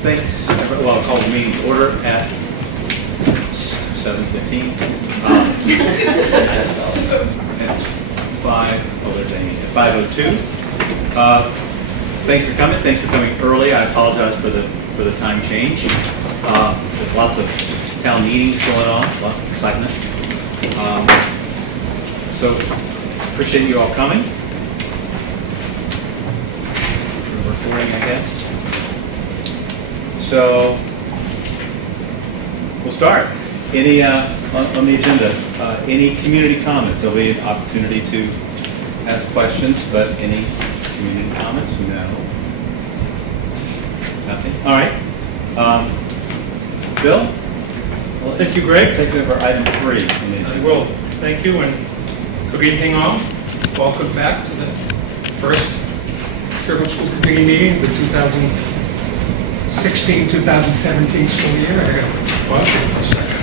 Thanks. Well, I'll call the meeting to order at 7:15. At 5:02. Thanks for coming. Thanks for coming early. I apologize for the time change. There's lots of town meetings going on, lots of excitement. So appreciate you all coming. We're recording, I guess. So we'll start. Any on the agenda? Any community comments? There'll be an opportunity to ask questions, but any community comments? No. Nothing. All right. Bill? Well, thank you, Greg. Take over item 3. I will. Thank you, and good evening all. Welcome back to the first Sherborn School Committee meeting of the 2016-2017 school year. I got to pause it for a second.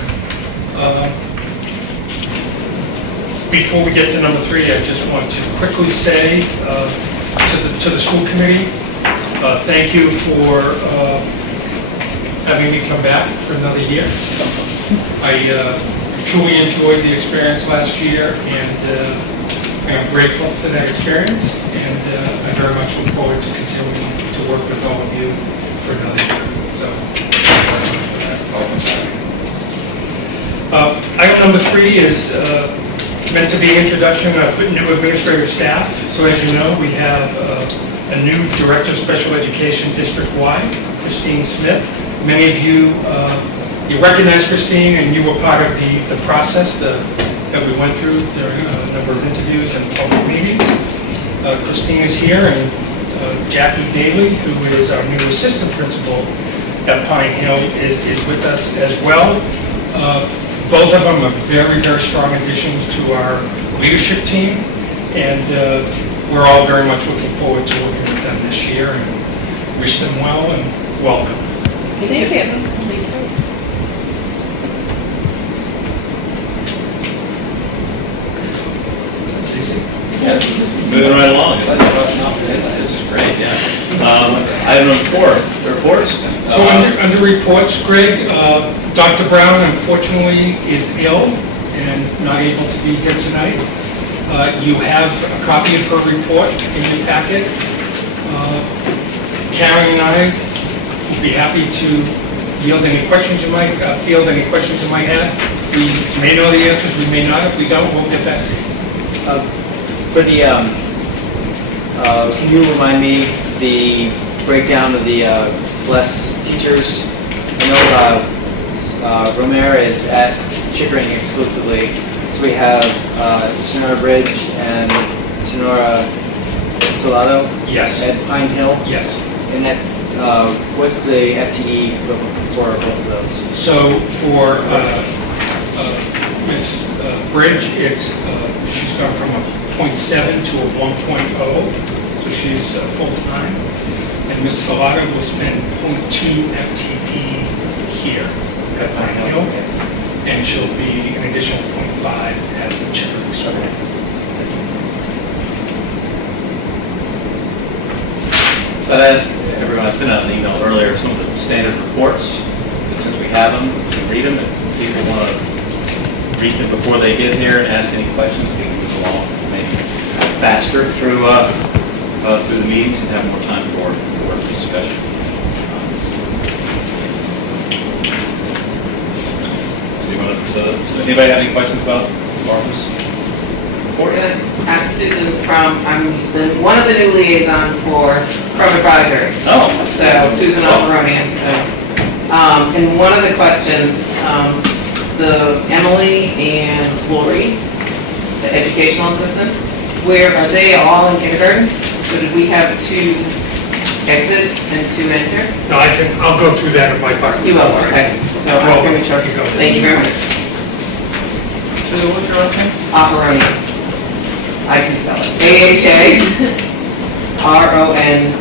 Before we get to number 3, I just want to quickly say to the school committee, thank you for having me come back for another year. I truly enjoyed the experience last year, and I'm grateful for that experience, and I very much look forward to continuing to work with all of you for another year. So, that's it for that. Item number 3 is meant to be an introduction of new administrative staff. So as you know, we have a new Director of Special Education district-wide, Christine Smith. Many of you recognize Christine, and you were part of the process that we went through during a number of interviews and public meetings. Christine is here, and Jackie Daly, who is our new assistant principal at Pine Hill, is with us as well. Both of them are very, very strong additions to our leadership team, and we're all very much looking forward to working with them this year, and wish them well and welcome. Thank you. Please. Yes. Moving right along. This is great, yeah. Item number 4, the reports. So under reports, Greg, Dr. Brown unfortunately is ill and not able to be here tonight. You have a copy of her report in your packet. Karen and I will be happy to field any questions you might have. We may know the answers, we may not. If we don't, we'll get back to you. For the, can you remind me the breakdown of the less teachers? I know Romero is at Chickering exclusively, so we have Sonora Bridge and Sonora Salado. Yes. At Pine Hill. Yes. And that, what's the FTE for both of those? So for Ms. Bridge, she's gone from a 0.7 to a 1.0, so she's full-time. And Ms. Salado will spend 0.2 FTE here at Pine Hill, and she'll be an additional 0.5 at the Chickering School. So I'd ask everyone, I sent out an email earlier, some of the standard reports, but since we have them, we can read them. If people want to read them before they get here and ask any questions, we can move along maybe faster through the meetings and have more time for discussion. So anybody have any questions about Barbara's report? I'm Susan I'm one of the new liaison from advisory. Oh. So Susan Alvaronian. So, and one of the questions, the Emily and Lori, the educational assistants, where are they all in kindergarten? So did we have 2 exit and 2 enter? No, I'll go through that in my part. You will, okay. So I'm pretty sure. Thank you very much. Susan, what's your last name? Alvaronian. I can spell it. AHARONIAN.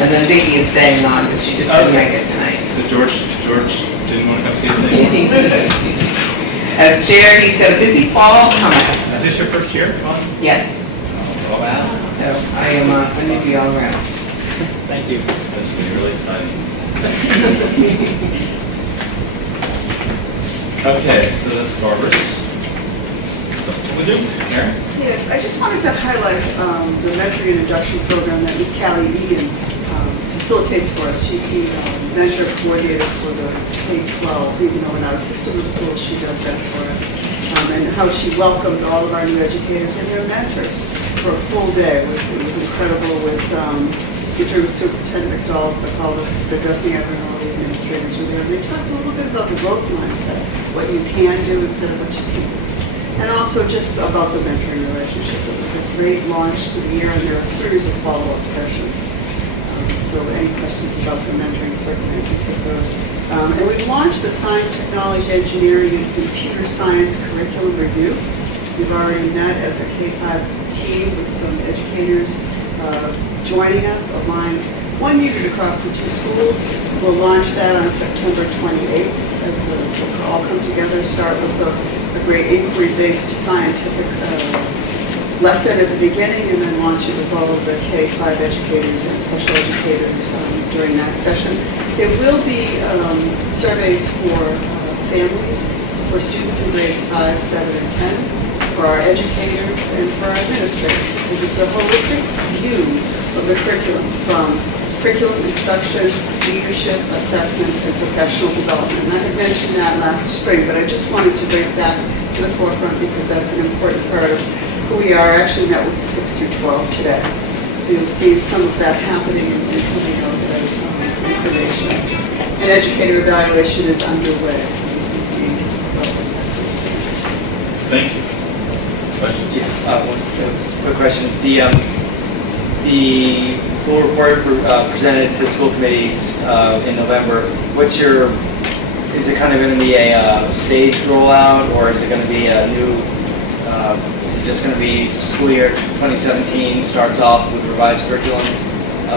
And then Vicki is staying on, but she just couldn't make it tonight. George didn't want to come see us anymore. As chair, he's got a busy fall coming. Is this your first year on? Yes. Oh, wow. So I am a newbie all around. Thank you. This will be really exciting. Okay, so that's Barbara's. Will do. Mary? Yes, I just wanted to highlight the mentoring and induction program that Ms. Callie Egan facilitates for us. She's the mentor coordinator for the K-12, even though we're not a system of schools, she does that for us. And how she welcomed all of our new educators and their mentors for a full day. It was incredible with interim superintendent McDowell, addressing everyone, all the administrators were there. They talked a little bit about the growth mindset, what you can do instead of what you can't. And also just about the mentoring relationship. It was a great launch to the year, and there are a series of follow-up sessions. So any questions about the mentoring, certainly I can take those. And we launched the Science, Technology, Engineering, and Computer Science Curriculum Review. We've already met as a K-5 team with some educators joining us, aligned 1 unit across the 2 schools. We'll launch that on September 28th as we'll all come together, start with a great inquiry-based scientific lesson at the beginning, and then launch it with all of the K-5 educators and special educators during that session. There will be surveys for families, for students in grades 5, 7, and 10, for our educators, and for our administrators, because it's a holistic view of the curriculum, from curriculum instruction, leadership, assessment, and professional development. And I had mentioned that last spring, but I just wanted to bring it back to the forefront because that's an important part of who we are. I actually met with 6 through 12 today. So you'll see some of that happening and coming out as information. And educator evaluation is underway. Thank you. Questions? Yeah, one quick question. The full report presented to school committees in November, is it kind of going to be a staged rollout, or is it going to be a new, is it just going to be school year 2017 starts off with revised curriculum?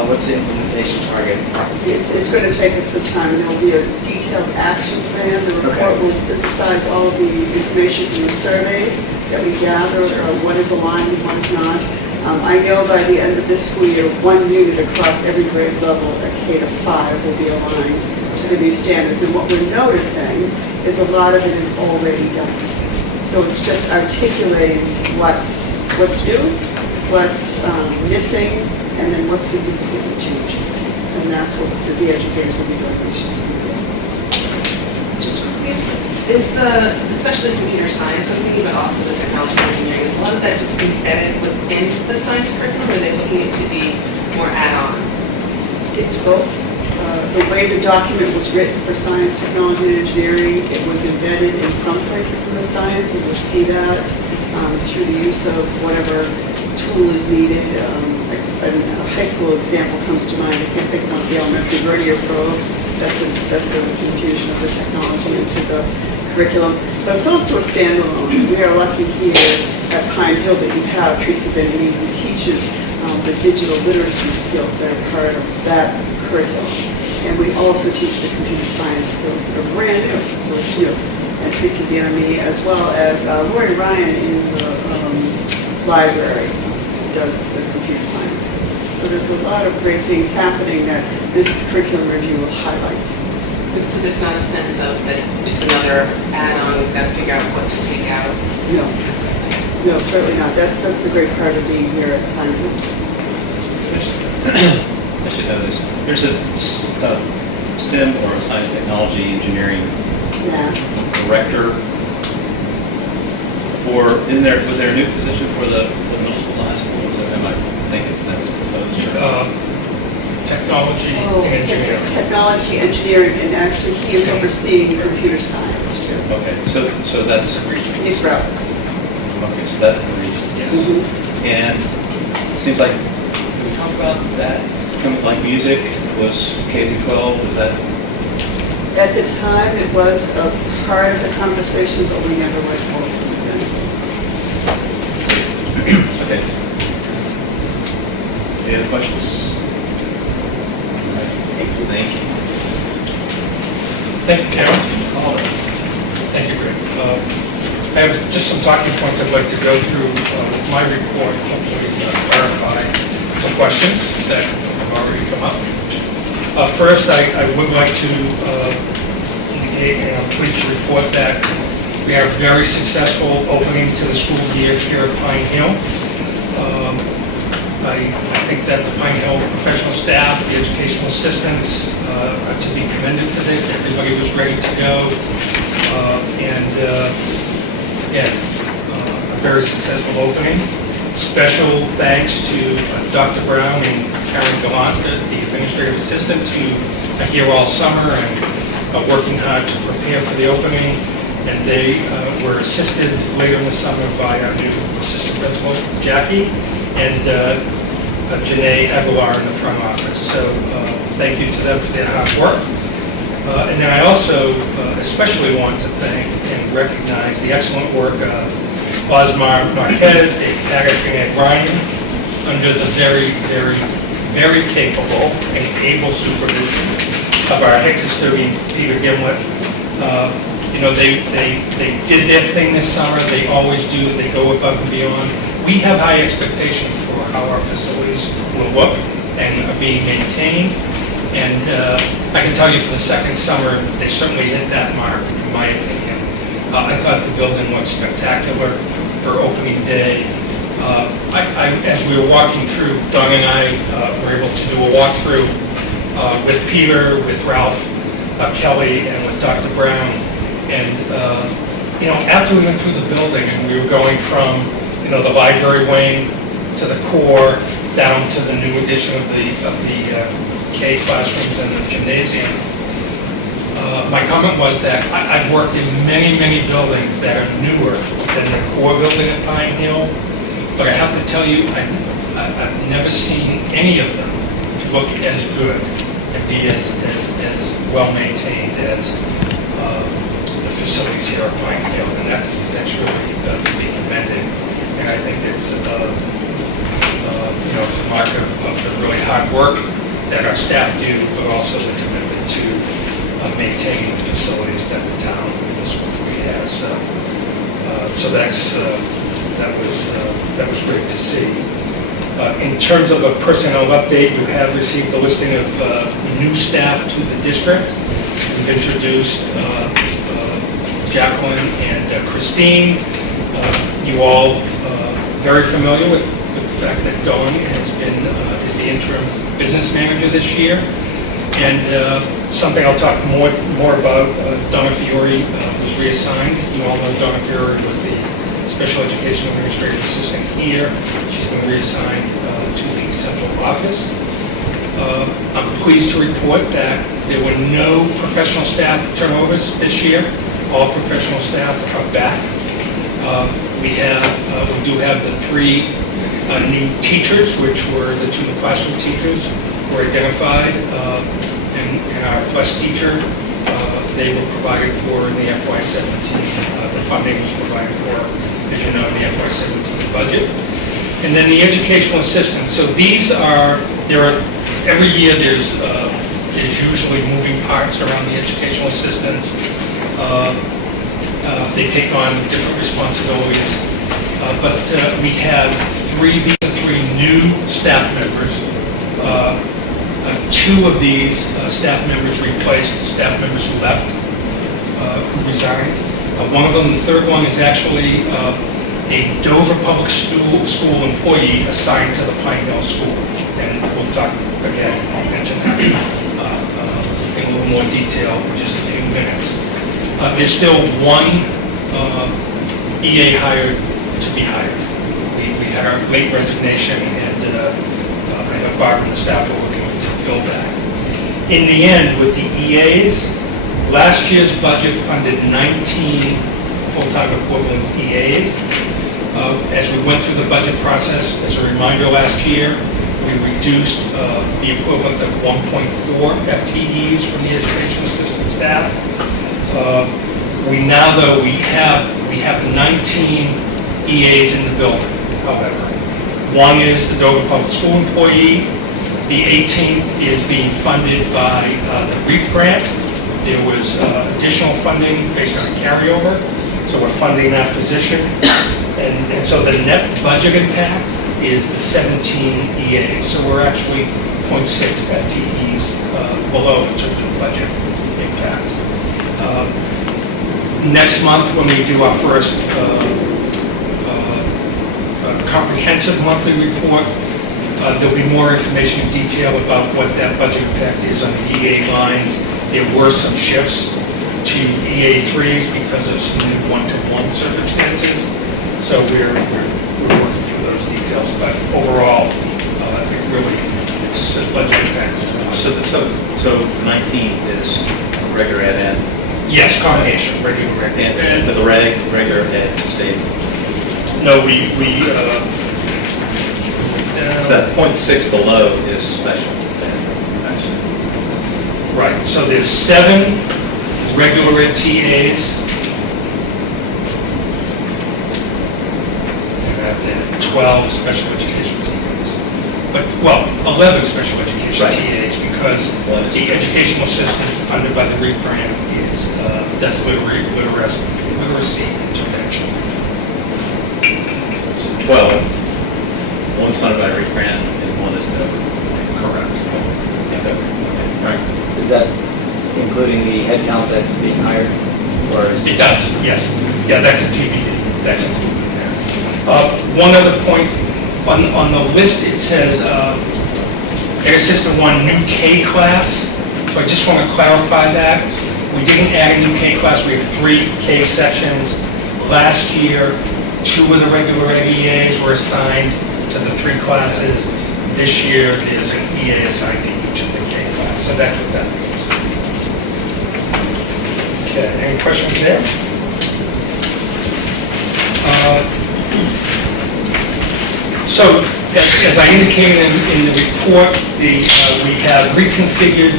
What's the implementation target? It's going to take us some time. There will be a detailed action plan. The report will synthesize all of the information from the surveys that we gather, what is aligned and what is not. I know by the end of this school year, 1 unit across every grade level at K-5 will be aligned to the new standards. And what we're noticing is a lot of it is already done. So it's just articulating what's new, what's missing, and then what significant changes. And that's what the educators will be doing. Just quickly, is the especially computer science, I'm thinking, but also the technology and engineering, is a lot of that just embedded within the science curriculum, or are they looking it to be more add-on? It's both. The way the document was written for science, technology, and engineering, it was embedded in some places in the science, and you'll see that through the use of whatever tool is needed. A high school example comes to mind. I can't think of the elementary vernier probes. That's a infusion of the technology into the curriculum. But it's also a standalone. We are lucky here at Pine Hill that you have Teresa Benini, who teaches the digital literacy skills that are part of that curriculum. And we also teach the computer science skills that are brand new, so it's new. And Teresa Benini, as well as Lori Ryan in the library, does the computer science skills. So there's a lot of great things happening that this curriculum review will highlight. But so there's not a sense of that it's another add-on, we've got to figure out what to take out? No, That sort of thing. no, certainly not. That's the great part of being here at Pine Hill. I should know this. There's a STEM or science, technology, engineering Yeah. director was there a new position for the middle school and high school? Or am I thinking that was proposed? Technology and engineering. Technology, engineering, and actually he is overseeing computer science too. Okay, so that's regional. He's right. Okay, so that's the region. Yes. And it seems like, did we talk about that? Like music was K through 12, was that? At the time, it was a part of the conversation, but we never went forward with it. Okay. Any other questions? Thank you. Thank you. Thank you, Karen. Thank you, Greg. I have just some talking points I'd like to go through my report, hopefully clarify some questions that have already come up. First, I would like to indicate, and I'm pleased to report that we had a very successful opening to the school year here at Pine Hill. I think that the Pine Hill professional staff, the educational assistants, are to be commended for this. Everybody was ready to go. Again, a very successful opening. Special thanks to Dr. Brown and Karen Gallant, the administrative assistant, who are here all summer and are working hard to prepare for the opening. And they were assisted later in the summer by our new assistant principal, Jackie, and Janae Aguilar in the front office. So thank you to them for their hard work. And then I also especially want to thank and recognize the excellent work of Osmar Marquez, Dave Paggett, and Ed Ryan, under the very, very, very capable and able supervision of our head custodian, Peter Gimlet. They did their thing this summer. They always do. They go above and beyond. We have high expectations for how our facilities will look and are being maintained. And I can tell you for the second summer, they certainly hit that mark, in my opinion. I thought the building looked spectacular for opening day. As we were walking through, Dawn and I were able to do a walkthrough with Peter, with Ralph Kelly, and with Dr. Brown. And after we went through the building and we were going from the library wing to the core down to the new addition of the K classrooms and the gymnasium, my comment was that I've worked in many, many buildings that are newer than the core building at Pine Hill, but I have to tell you, I've never seen any of them look as good and be as well maintained as the facilities here at Pine Hill, and that's really to be commended. And I think it's it's a mark of the really hard work that our staff do, but also the commitment to maintaining the facilities that the town and the school committee has. So that was great to see. In terms of a personnel update, you have received the listing of new staff to the district. We've introduced Jacqueline and Christine. You all very familiar with the fact that Dawn is the interim business manager this year. And something I'll talk more about, Donna Fiore was reassigned. You all know Donna Fiore was the special education administrative assistant here. She's been reassigned to the central office. I'm pleased to report that there were no professional staff turnovers this year. All professional staff are back. We do have the 3 new teachers, which were the 2 classroom teachers were identified, and our FLES teacher, they were provided for in the FY17. The funding was provided for, as you know, in the FY17 budget. And then the educational assistants. So every year there's usually moving parts around the educational assistants. They take on different responsibilities. But we have 3 new staff members. 2 of these staff members replaced the staff members who left, who resigned. One of them, the third one, is actually a Dover Public School employee assigned to the Pine Hill School. And we'll talk again, I'll mention that in a little more detail in just a few minutes. There's still 1 EA hired to be hired. We had our late resignation, and I know Barb and the staff are working to fill that. In the end, with the EAs, last year's budget funded 19 full-time equivalent EAs. As we went through the budget process, as a reminder, last year, we reduced the equivalent of 1.4 FTEs from the education assistant staff. We have 19 EAs in the building, however. 1 is the Dover Public School employee. The 18th is being funded by the REAP grant. There was additional funding based on a carryover, so we're funding that position. And so the net budget impact is the 17 EAs. So we're actually 0.6 FTEs below in terms of budget impact. Next month, when we do our first comprehensive monthly report, there'll be more information in detail about what that budget impact is on the EA lines. There were some shifts to EA3s because of some new one-to-one circumstances. So we're working through those details, but overall, it really is a budget impact. So 19 is regular ed and? Yes, combination, regular reg And for the regular ed state? No, So that 0.6 below is special ed. right, so there's 7 regular ed TAs. And 12 special education TAs. But, well, 11 special education Right. TAs because the educational system funded by the REAP grant does literacy intervention. So 12, one's funded by REAP grant and one is no. Correct. Okay. All right. Is that including the head count that's being hired? Or is? It does, yes. Yeah, that's a TBD. That's included, yes. One other point, on the list, it says Air System 1 new K class. So I just want to clarify that. We didn't add a new K class. We have 3 K sections. Last year, 2 of the regular ed EAs were assigned to the 3 classes. This year, there's an EA assigned to each of the K class. So that's what that means. Okay, any questions there? So, as I indicated in the report, we have reconfigured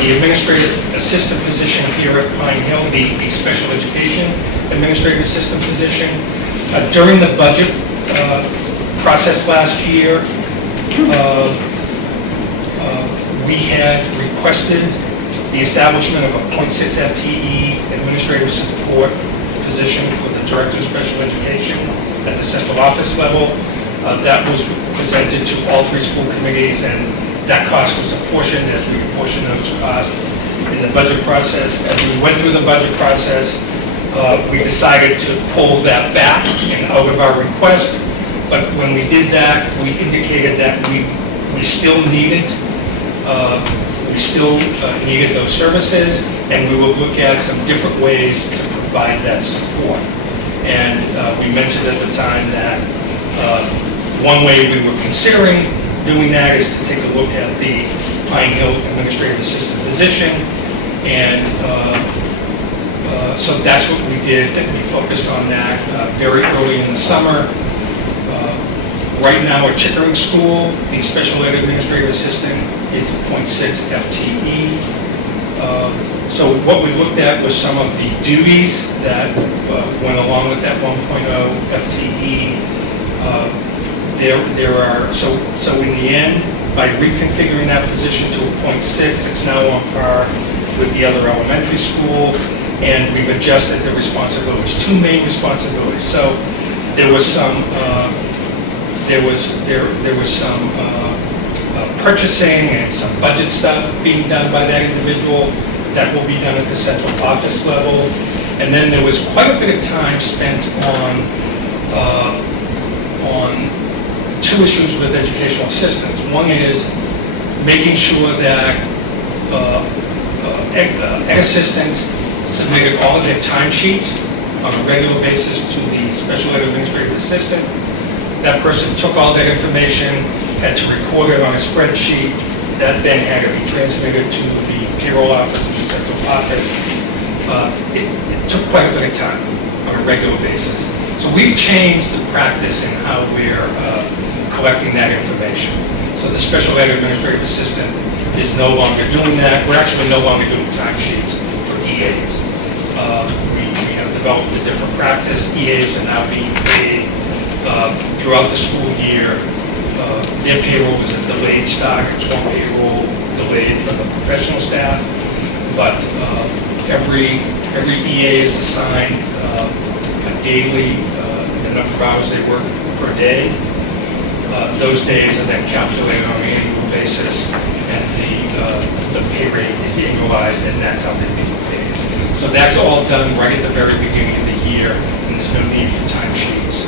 the administrative assistant position here at Pine Hill, the special education administrative assistant position. During the budget process last year, we had requested the establishment of a 0.6 FTE administrative support position for the Director of Special Education at the central office level. That was presented to all 3 school committees, and that cost was apportioned as we apportioned those costs in the budget process. As we went through the budget process, we decided to pull that back and out of our request. But when we did that, we indicated that we still needed those services, and we will look at some different ways to provide that support. And we mentioned at the time that one way we were considering doing that is to take a look at the Pine Hill administrative assistant position, and so that's what we did, and we focused on that very early in the summer. Right now at Chickering School, the special ed administrative assistant is 0.6 FTE. So what we looked at was some of the duties that went along with that 1.0 FTE. There are, so in the end, by reconfiguring that position to a 0.6, it's now on par with the other elementary school, and we've adjusted the responsibilities, 2 main responsibilities. So there was some purchasing and some budget stuff being done by that individual that will be done at the central office level, and then there was quite a bit of time spent on 2 issues with educational assistants. One is making sure that ed assistants submitted all of their timesheets on a regular basis to the special ed administrative assistant. That person took all that information, had to record it on a spreadsheet, that then had to be transmitted to the payroll office and the central office. It took quite a bit of time on a regular basis. So we've changed the practice in how we're collecting that information. So the special ed administrative assistant is no longer doing that. We're actually no longer doing timesheets for EAs. We have developed a different practice. EAs are now being paid throughout the school year. Their payroll is a delayed start. It's one payroll delayed for the professional staff, but every EA is assigned a daily, the number of hours they work per day, Those days are then calculated on an annual basis, and the pay rate is annualized, and that's how they're being paid. So that's all done right at the very beginning of the year, and there's no need for timesheets,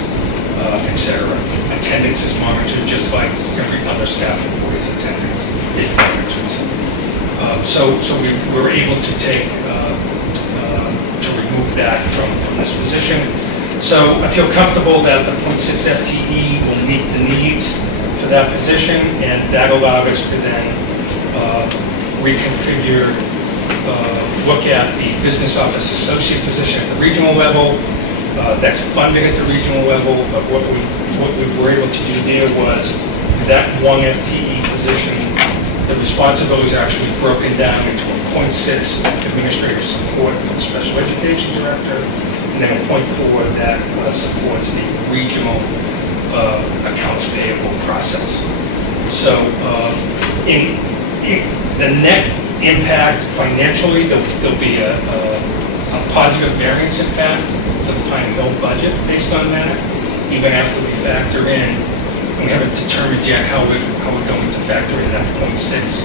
et cetera. Attendance is monitored just like every other staff employee's attendance is monitored. So we were able to to remove that from this position. So I feel comfortable that the .6 FTE will meet the needs for that position, and that allowed us to then reconfigure, look at the business office associate position at the regional level. That's funded at the regional level, but what we were able to do there was that one FTE position, the responsibilities are actually broken down into a .6 administrative support for the special education director, and then a .4 that supports the regional accounts payable process. So in the net impact financially, there'll be a positive variance impact to the Pine Hill budget based on that, even after we factor in, and we haven't determined yet how we're going to factor in that .6,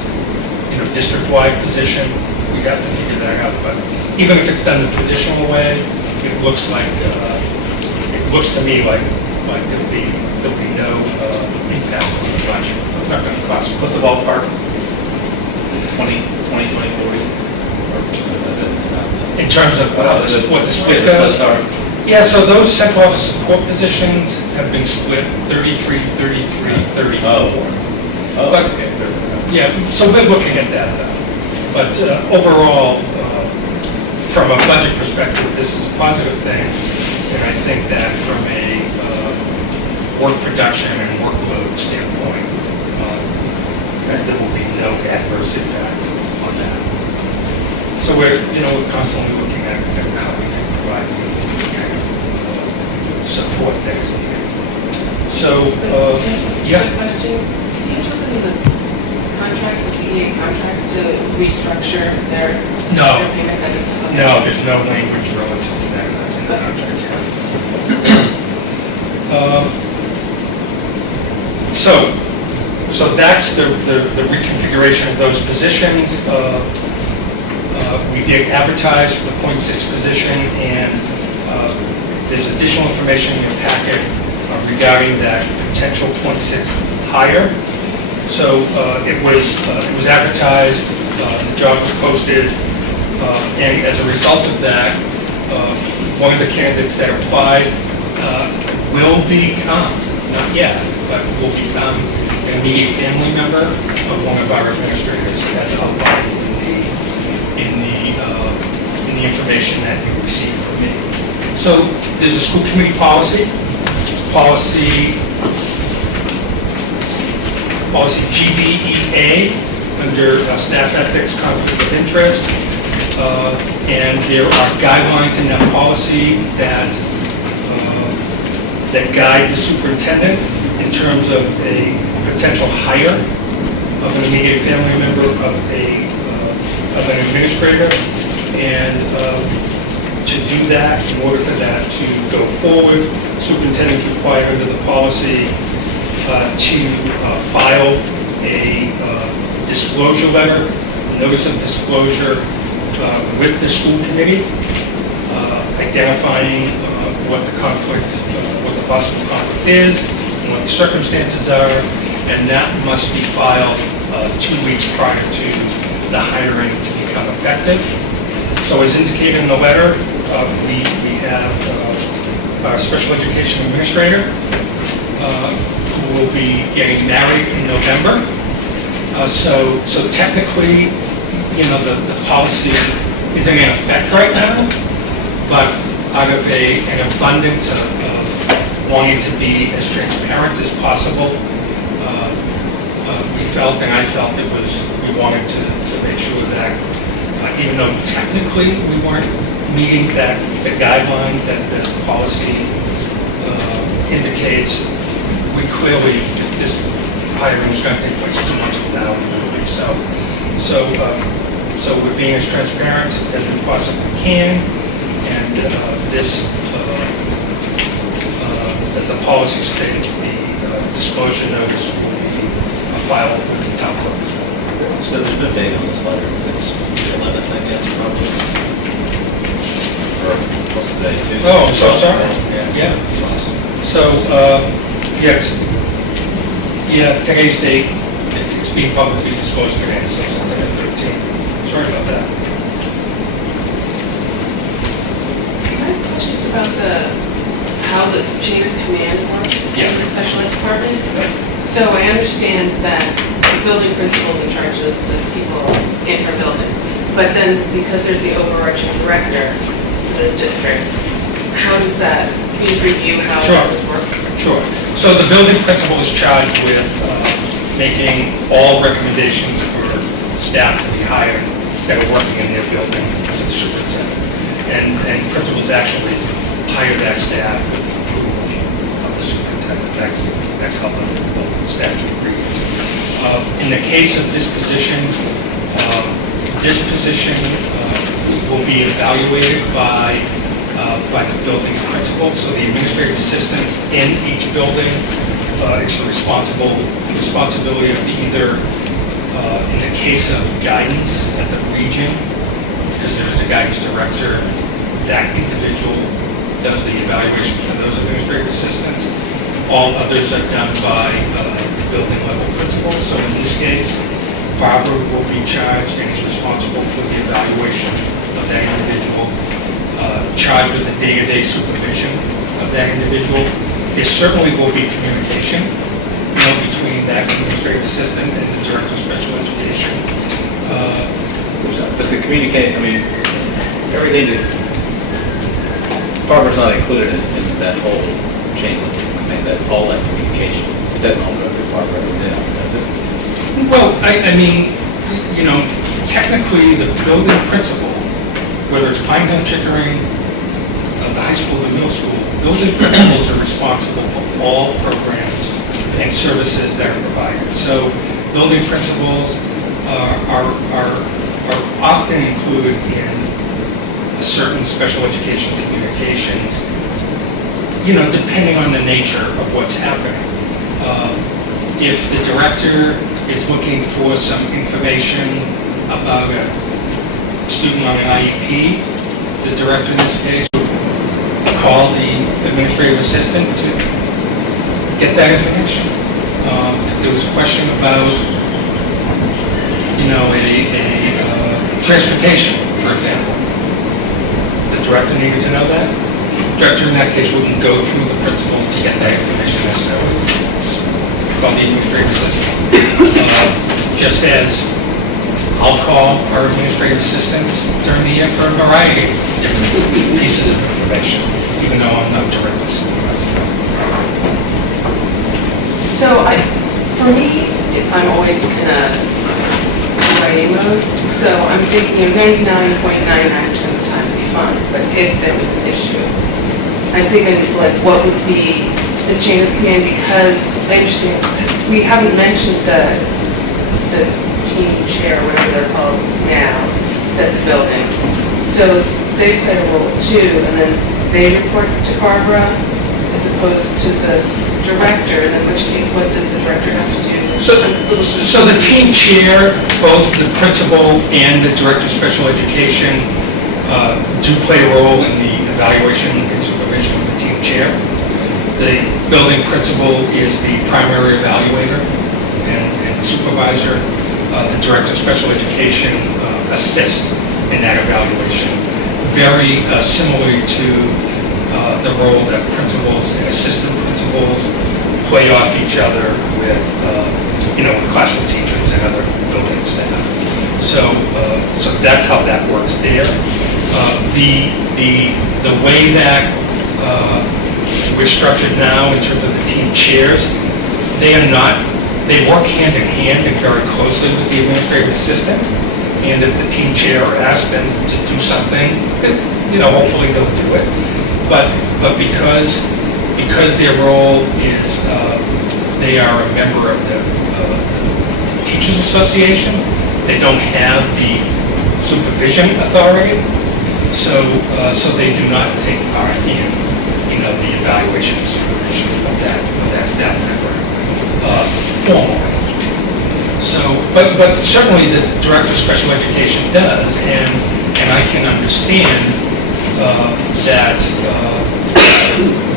district-wide position. We have to figure that out, but even if it's done the traditional way, it looks to me like there'll be no impact on the budget. It's not going to cost. What's the ballpark? 20, 40? In terms of what the split What's goes? our, Yeah, so those central office support positions have been split 33, 33, 34. But- okay. Yeah, so we're looking at that though. But overall, from a budget perspective, this is a positive thing. And I think that from a work production and workload standpoint, there will be no adverse impact on that. So we're constantly looking at how we can provide kind of support that is needed. So, yeah. Question, did you talk about the contracts, the CEA contracts to restructure their No. their payment? That is okay. No, there's no language relative to that that's in the contract yet. So that's the reconfiguration of those positions. We did advertise for the .6 position, and there's additional information in your packet regarding that potential .6 hire. So it was advertised, the job was posted, and as a result of that, one of the candidates that applied will become, not yet, but will become an immediate family member of one of our administrators, as outlined in the information that you received from me. So there's a school committee policy GBEA under staff ethics, conflict of interest, and there are guidelines in that policy that guide the superintendent in terms of a potential hire of an immediate family member of an administrator, and to do that, in order for that to go forward, superintendent is required under the policy to file a disclosure letter, notice of disclosure with the school committee, identifying what the possible conflict is, and what the circumstances are, and that must be filed 2 weeks prior to the hiring to become effective. So as indicated in the letter, we have our special education administrator who will be getting married in November. So technically, the policy isn't in effect right now, but out of an abundance of wanting to be as transparent as possible, we felt, and I felt we wanted to make sure that even though technically we weren't meeting the guideline that the policy indicates, we clearly, this hiring was going to take place 2 months from now, literally. So we're being as transparent as we possibly can, and this, as the policy states, the disclosure notice will be a file with the town clerk as well. So there's no date on this letter, it's the 11th, I guess, probably. Or what's the date? Tuesday? Oh, I'm so sorry. Yeah. So, yes, today's date, it's being publicly disclosed today, so September 13th. Sorry about that. Can I ask a question just about how the chain of command works Yeah. in the special ed department? So I understand that the building principal's in charge of the people in her building, but then because there's the overarching director, the districts, how does that, can you just review how Sure. that would work? Sure. So the building principal is charged with making all recommendations for staff to be hired that are working in their building to the superintendent. And principals actually hire that staff with the approval of the superintendent. That's how the statute reads. In the case of this position will be evaluated by the building principal. So the administrative assistants in each building, it's the responsibility of either, in the case of guidance at the region, because there is a guidance director, that individual does the evaluation for those administrative assistants. All others are done by the building level principal. So in this case, Barbara will be charged and is responsible for the evaluation of that individual, charged with the day-to-day supervision of that individual. There certainly will be communication, between that administrative assistant and the director of special education. But the communicate, everything that, Barbara's not included in that whole chain of command, all that communication. It doesn't all go through Barbara, does it? Well, technically the building principal, whether it's Pine Hill, Chickering, the high school, the middle school, building principals are responsible for all programs and services that are provided. So building principals are often included in certain special education communications, depending on the nature of what's happening. If the director is looking for some information about a student on an IEP, the director in this case would call the administrative assistant to get that information. If there was a question about, transportation, for example, the director needed to know that. The director in that case wouldn't go through the principal to get that information necessarily. Just call the administrative assistant. Just as I'll call our administrative assistants during the year for a variety of different pieces of information, even though I'm not directly supervising. So for me, I'm always in a CYA mode, so I'm thinking 99.99% of the time would be fine, but if there was an issue, I'm thinking like what would be the chain of command, because I understand, we haven't mentioned the team chair, whatever they're called now, it's at the building. So they play a role too, and then they report to Barbara as opposed to the director, and in which case, what does the director have to do? So the team chair, both the principal and the director of special education do play a role in the evaluation and supervision of the team chair. The building principal is the primary evaluator and supervisor. The director of special education assists in that evaluation, very similarly to the role that principals and assistant principals play off each other with, with classroom teachers and other building staff. So that's how that works there. The way that we're structured now in terms of the team chairs, they work hand in hand and very closely with the administrative assistant. And if the team chair asks them to do something, hopefully they'll do it. But because their role is, they are a member of the Teachers Association, they don't have the supervision authority, so they do not take part in, the evaluation and supervision of that staff member. formally. So, but certainly the Director of Special Education does, and I can understand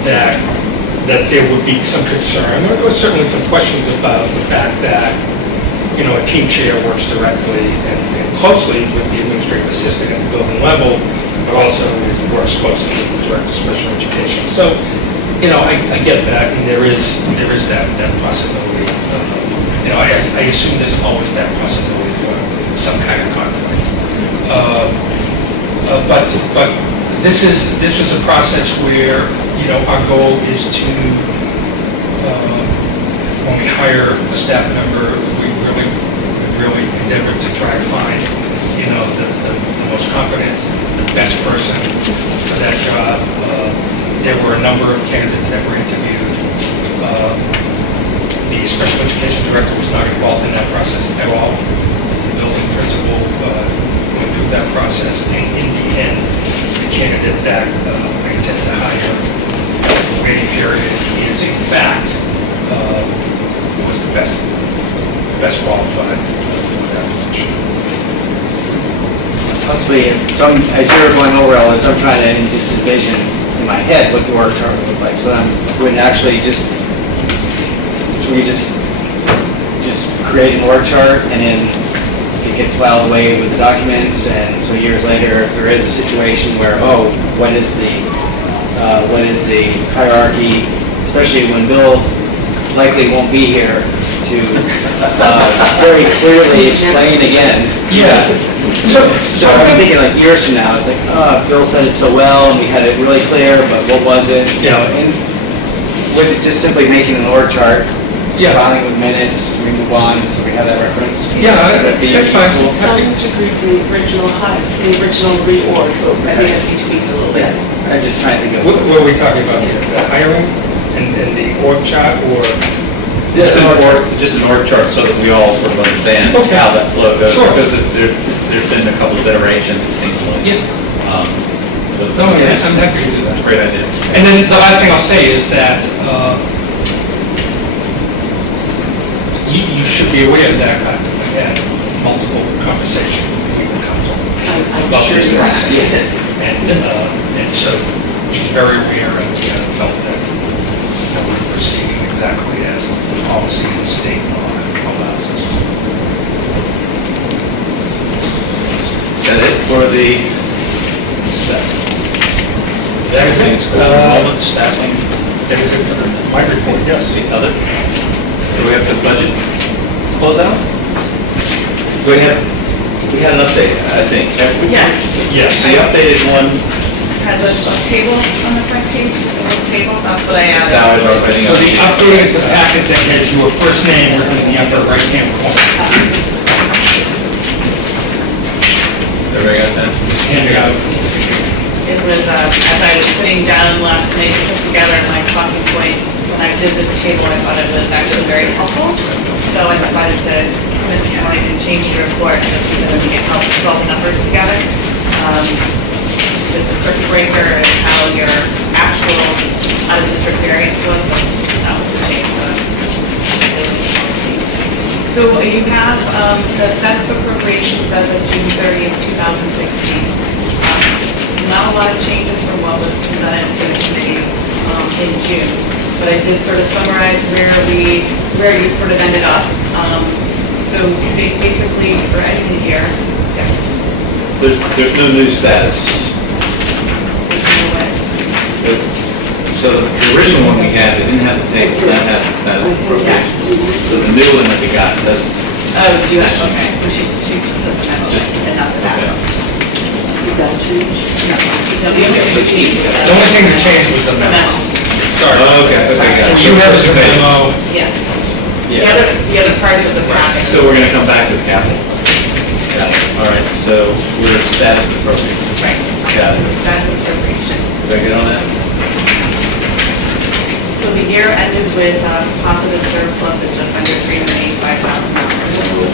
that there would be some concern, or certainly some questions about the fact that, you know, a team chair works directly and closely with the administrative assistant at the building level, but also works closely with the Director of Special Education. So, you know, I get that, and there is that possibility. You know, I assume there's always that possibility for some kind of conflict. But this is a process where, you know, our goal is to, when we hire a staff member, we really endeavor to try to find, you know, the most competent, the best person for that job. There were a number of candidates that were interviewed. The special education director was not involved in that process at all. The building principal went through that process, and in the end, the candidate that I intend to hire at the waiting period is in fact was the best qualified for that position. Possibly, so as you were going over all this, I'm trying to just envision in my head what the org chart would look like. So I'm would actually just, should we just create an org chart and then it gets filed away with the documents, and so years later, if there is a situation where, oh, what is the hierarchy, especially when Bill likely won't be here to very clearly explain again. Yeah. So I'm thinking like years from now, it's like, Bill said it so well, and we had it really clear, but what was it? You know, and with it just simply making an org chart, Yeah. filing with minutes, we move on, so we have that reference. Yeah, That'd be that's fine. useful. Some degree from the original reorg, but I think it has to be tweaked a little bit. I'm just trying to think of. What were we talking about, the hiring and the org chart, or? Just an org chart so that we all sort of understand Okay. how that flow goes. Sure. Because there's been a couple of iterations, it seems like. Yeah. But No, yes, it's I'm happy to do that. a great idea. And then the last thing I'll say is that you should be aware that I've had multiple conversations with legal counsel I'm about sure this you are. process. And so she's very aware and felt that we're proceeding exactly as the policy of the state allows us to. Is that it for the staff? That is it. School enrollment, staffing, That is it for my report, yes. the other? Do we have the budget close out? We had an update, I think. Yes, Yes. The updated one, has a table on the front page, a little table, that's what I added. salaries are heading So up. the update is the packet that has your first name written in the upper right-hand corner. Everybody got that? Just hand it out. It was, as I was sitting down last night to put together my talking points, when I did this table, I thought it was actually very helpful. So I decided to come in this morning and change the report, just because I think it helps put all the numbers together. With the circuit breaker and how your actual out-of-district variance was, so that was the change. So you have the status of appropriations as of June 30th, 2016. Not a lot of changes from what was presented to the committee in June, but I did sort of summarize where you sort of ended up. So basically, for ending the year, yes. There's no new status. There's no way. So the original one we had, it didn't have the table, that has the status of appropriations. So the new one that we got doesn't. Oh, do you have, okay, so she just doesn't have it, and not the back. Did that change? No, the only thing that changed was The only thing that changed was the the memo. memo. Sorry. Okay, got it. You have the memo. Yeah. Yeah. The other part of the bracket. So we're gonna come back to the capital. Got it. All right, so we're at status of appropriations. Right. Got it. Status of appropriation. Did I get on that? So the year ended with a positive surplus of just under $385,000.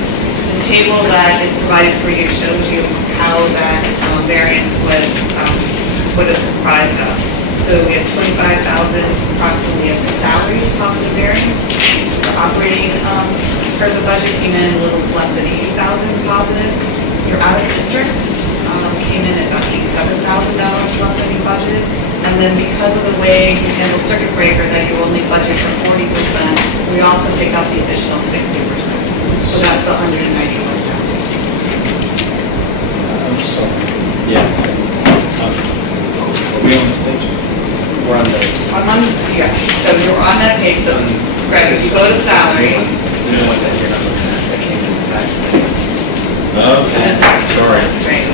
The table that is provided for you shows you how that variance was, what it's comprised of. So we have $25,000 approximately of the salary positive variance. For operating for the budget came in a little less than 80,000 positive. Your out of district came in at about $87,000 less than you budgeted. And then because of the way you handle circuit breaker, that you only budget for 40%, we also pick up the additional 60%. So that's the 191,000. Yeah. Are we on this page? We're on the, I'm on this, yeah, so you're on that page, so Greg, if you go to salaries, We don't want that here. that came in the back. Okay, and that's sorry. right.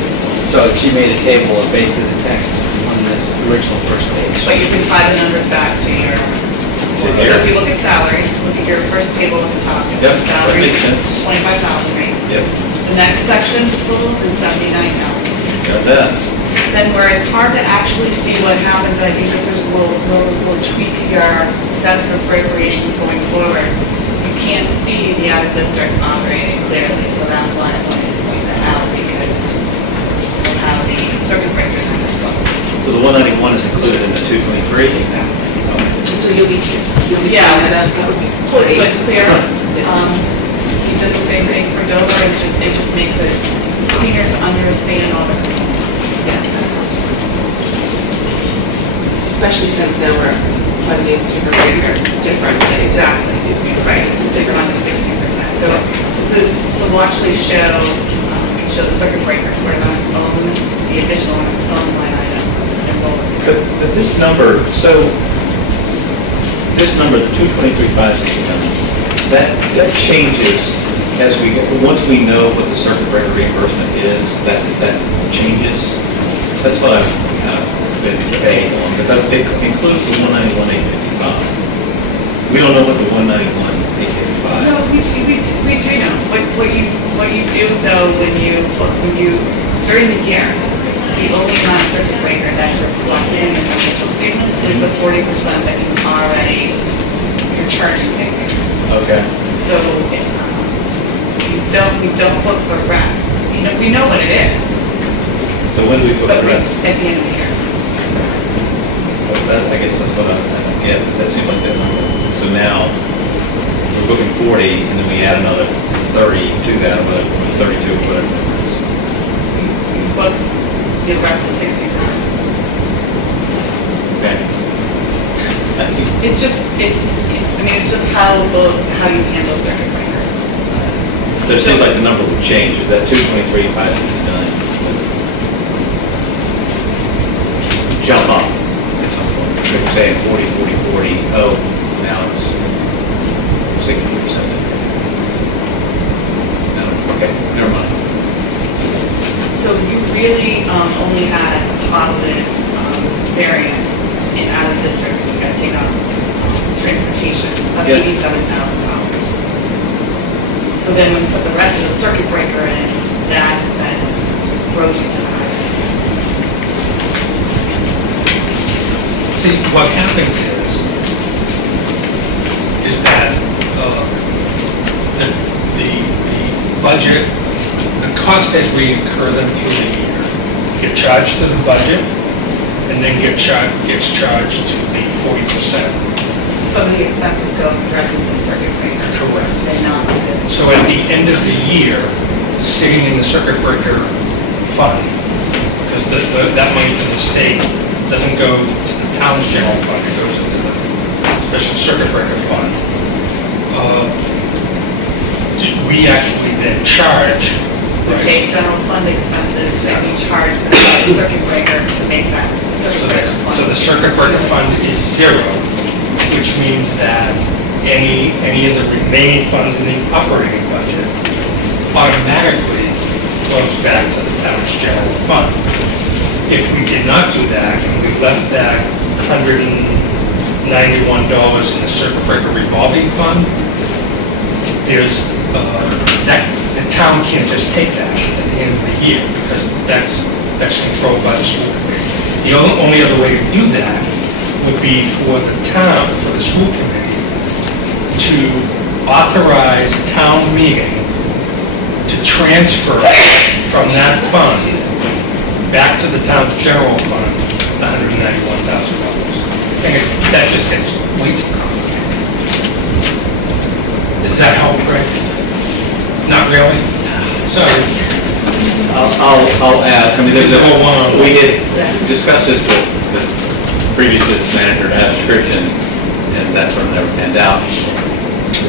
So she made a table of basically the text on this original first page. But you can tie the numbers back to your, To so here. if you look at salaries, look at your first table at the top. It Yep, says that salaries, makes sense. 25,000, right? Yep, The next section, totals, is 79,000. got that. Then where it's hard to actually see what happens, I think this is, will tweak your sense of appropriations going forward. You can't see the out-of-district operating clearly, so that's why I wanted to point that out, because of how the circuit breakers on this book. So the 191 is included in the 223? So you'll be Yeah. cleaning that up, that would be So great. it's clear. He did the same thing for Dover, it just makes it cleaner to understand all the components. Yeah, that sounds good. Especially since now we're funding super breaker different. Exactly, right, it's different on the 60%. So we'll actually show the circuit breaker sort of on its own, the additional on its own line item. And we'll, But this number, this number, the 223,567, that changes as we go, once we know what the circuit breaker reimbursement is, that changes. So that's what I've kind of been debating on, because it includes the 191,855. We don't know what the 191,855. no, we do know. What you do though, when you, during the year, the only non-circuit breaker that's reflected in the financial statements is the 40% that you already, you're charging things. Okay. So, we don't book the rest. We know what it is, So when do we put but the rest? at the end of the year. I guess that's what I don't get. That seems like that number. So now, we're booking 40, and then we add another 30 to that, or 32, or whatever it is. You book the rest of 60%. Okay. Thank you. It's just how you handle circuit breaker. There seems like the number would change, that 223, 569 would jump up at some point. We were saying 40, 40, 40, oh, now it's 60%. No, okay, never mind. So you really only had a positive variance in out-of-district, you got to take out transportation of Yeah. $87,000. So then when you put the rest of the circuit breaker in, that then throws you to the high. See, what happens is that the budget, the cost as we incur them through the year, get charged to the budget, and then gets charged to the 40%. Some of the expenses go directly to circuit breaker. Correct. And not to the. So at the end of the year, sitting in the circuit breaker fund, because that money from the state doesn't go to the town's general fund, it goes into the special circuit breaker fund. We actually then charge, We right? take general fund expenses and we charge the circuit breaker to make that circuit breaker fund. So the circuit breaker fund is zero, which means that any of the remaining funds in the operating budget automatically flows back to the town's general fund. If we did not do that, and we left that $191 in the circuit breaker revolving fund, there's, the town can't just take that at the end of the year, because that's controlled by the school committee. The only other way to do that would be for the town, for the school committee, to authorize town meeting to transfer from that fund back to the town's general fund, $191,000. And that just gets way too complicated. Does that help, Greg? Sorry. I'll ask, I mean, there's Go on. we had discussed this with the previous business manager to have a description, and that sort of never panned out.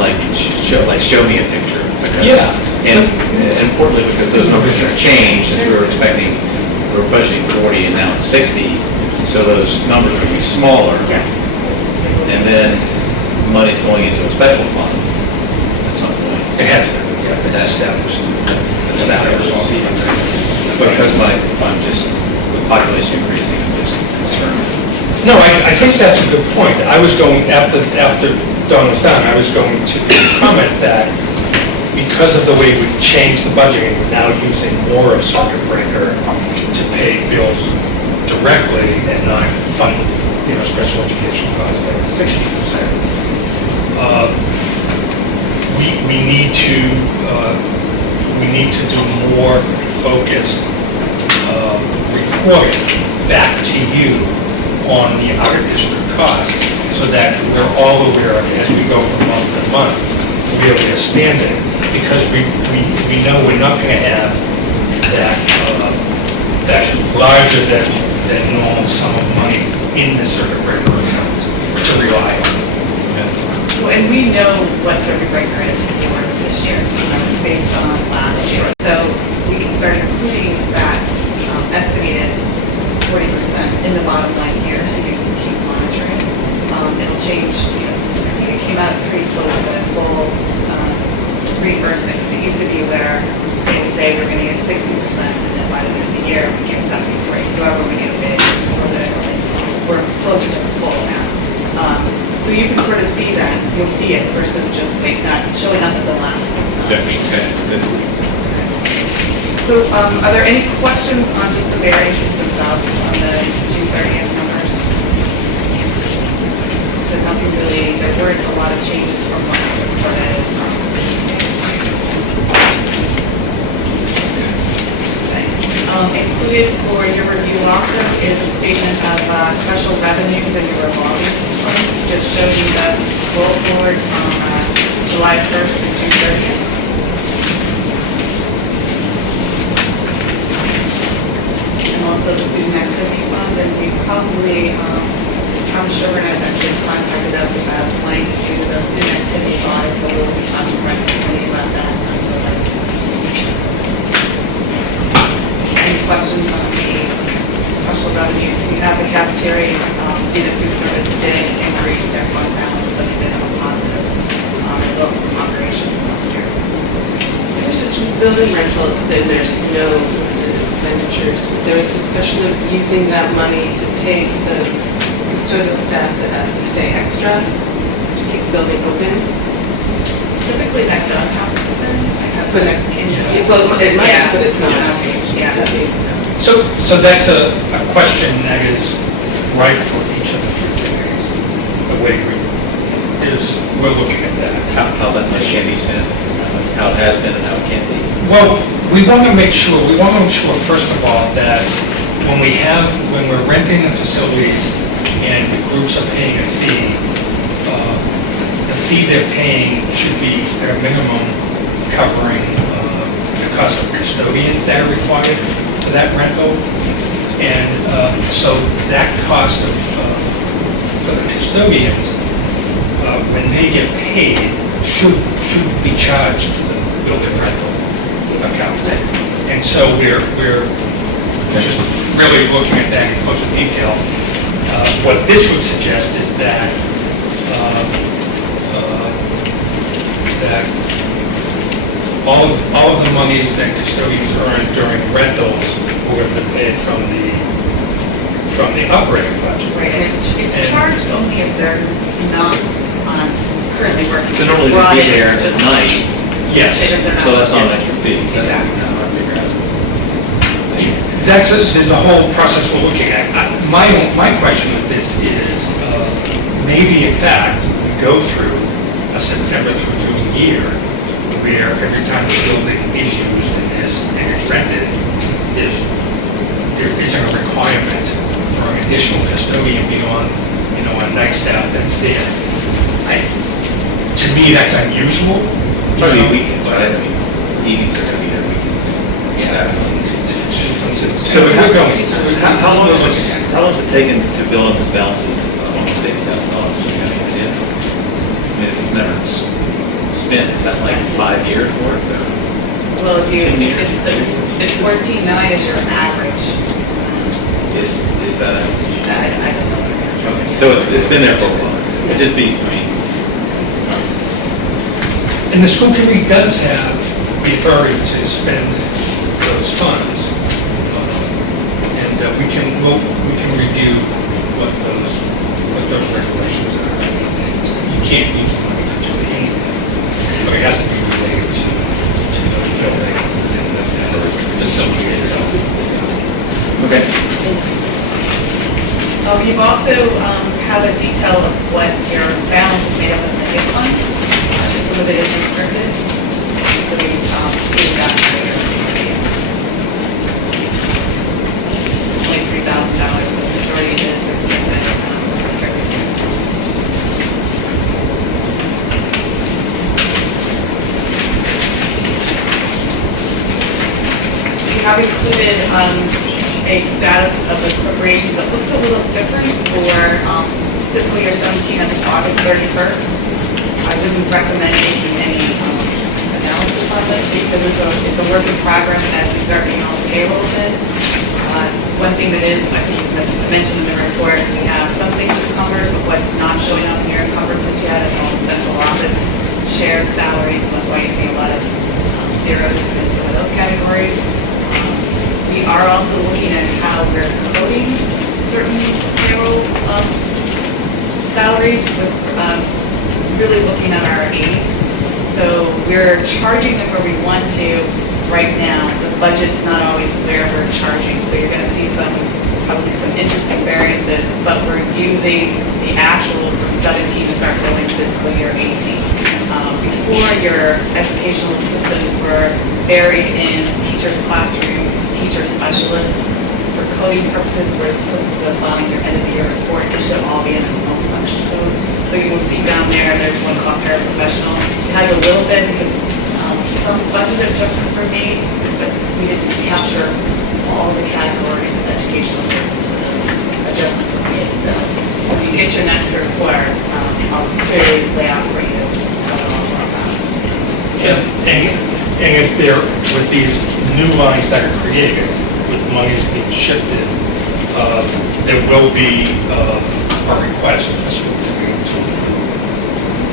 Like, show me a picture. because- Yeah. And importantly, because those numbers are changed, as we were expecting, we were budgeting 40 and now it's 60, so those numbers are going to be smaller. Yes. And then money's going into a special fund at some point. It has been, yeah, it's established. Because I'm just, with population increasing, I'm just concerned. No, I think that's a good point. I was going, after Dawn was done, I was going to comment that because of the way we've changed the budgeting, we're now using more of circuit breaker to pay bills directly and not fund, special education costs at 60%. We need to do more focused reporting back to you on the out-of-district costs, so that we're all aware of, as we go from month to month, where we're standing, because we know we're not going to have that larger than normal sum of money in the circuit breaker account to rely on. So, and we know what circuit breaker is for this year, it's based on last year. So we can start including that estimated 40% in the bottom line here, so you can keep monitoring. It'll change, I think it came out pretty close to a full reimbursement. It used to be where they would say we're going to get 60%, and then by the end of the year, we give 73. So however we get bid, we're closer to the full amount. So you can sort of see that, you'll see it versus just not showing up at the last one. So are there any questions on just the variances themselves on the June 30th numbers? So nothing really, there weren't a lot of changes from what was reported. Included for your review also is a statement of special revenues and your revolving funds. Just shows you the roll forward from July 1st to June 30th. And also the student activity fund, and we probably, Tom Sherborn has actually contacted us about wanting to do the student activity audit, so we'll be talking right about that until then. Any questions on the special revenue? We have the cafeteria, see that food service did increase their fund balance, so they did have a positive results from operations last year. There's this building rental, then there's no listed expenditures, but there was discussion of using that money to pay for the custodial staff that has to stay extra to keep the building open. Typically, that does happen. I have to But check into well, it might, Yeah. but it's not. Yeah. So that's a question that is right for each of the three committees. The way we're looking at that. How that money can be spent, how it has been and how it can be. Well, we want to make sure first of all, that when we're renting the facilities and the groups are paying a fee, the fee they're paying should be their minimum covering the cost of custodians that are required for that rental. And so that cost for the custodians, when they get paid, should be charged to the building rental account. And so we're just really looking at that in closer detail. What this would suggest is that all of the monies that custodians earn during rentals would have been paid from the operating budget. Right, and it's charged only if they're not currently working. So normally Brought they'd be in there at just- night, Yes. If they're not- so that's not an extra fee. That's what Exactly. we now figure out. There's a whole process we're looking at. My question with this is, maybe in fact, we go through a September through June year, where every time the building is used and is rented, there isn't a requirement for an additional custodian beyond, a night staff that's there. To me, that's unusual. Probably weekends, right? I mean, evenings are going to be there weekends. Yeah, if it's from So we're going. how long has it taken to build up this balance of almost $80,000? Do you have any idea? I mean, if it's never spent, is that like 5 years worth or? Well, if you, 10 years? if 14.9 is your average, Is that a? I don't know. Okay, so it's been there for a while. It'd just be, I mean, And the school committee does have the authority to spend those funds. And we can review what those regulations are. You can't use the money for just anything, but it has to be related to the building and the facility itself. okay. You've also have a detail of what your balance is made up of in the gift fund. Some of it is restricted. So we use that for only $3,000, but the majority of it is restricted. We have included a status of appropriations that looks a little different for fiscal year 17 as of August 31st. I wouldn't recommend making any analysis on this because it's a work in progress as we start getting all the payrolls in. One thing that is, I think I mentioned in the report, we have some things encumbered, but what's not showing up here encumbrances yet is all the central office shared salaries, and that's why you see a lot of zeros in some of those categories. We are also looking at how we're coding certain payroll salaries with really looking at our aides. So we're charging them where we want to right now. The budget's not always where we're charging. So you're going to see probably some interesting variances, but we're using the actuals from 17 to start billing fiscal year 18. Before, your educational assistants were buried in teacher's classroom, teacher specialist. For coding purposes, for purposes of filing your end of the year report, it should all be in its own function code. So you will see down there, there's one called paraprofessional. It has a little bit because some budget adjustments were made, but we didn't capture all the categories of educational assistance when those adjustments were made. So when you get your next report, I'll clearly lay out for you how it all goes out. And if they're, with these new lines that are created, with monies being shifted, there will be a request for school committee to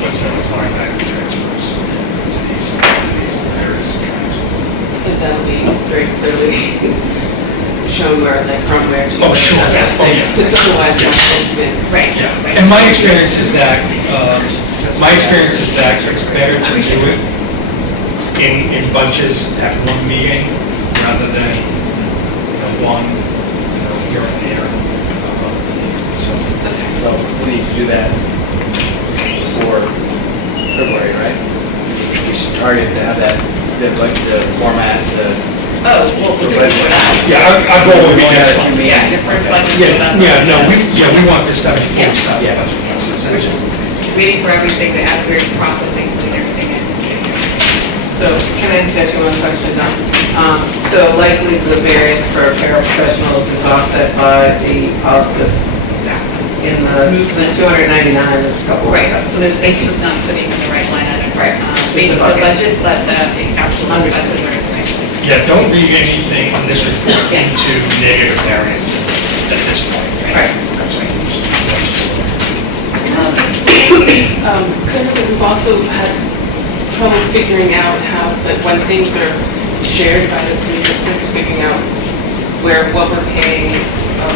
what's known as line item transfers to these various accounts. But that'll be very clearly shown where, like, from where to. Oh, sure. Oh, yeah. Because otherwise, it's just been. Right. Yeah, and my experience is that it's better to do it in bunches at one meeting rather than, one, here and there. So Well, we need to do that for February, right? We should target to have that, the format, Oh, well, we'll do it for that. yeah, our goal would be next Yeah. month. Yeah, different budgets. We want this to be fully stopped. Yeah. Waiting for everything to have weird processing, putting everything in. So can I just ask you one question, Don? So likely the variance for paraprofessionals is offset by the positive Exactly. in the 299, there's a couple. Right, so there's things just not sitting in the right line item. Right. Based on the Okay. budget, but the actual Understood. expenses are in the right place. Yeah, don't read anything in this report into negative variance at this point. Right. Because I know that we've also had trouble figuring out how, like, when things are shared by the three districts, figuring out what we're paying,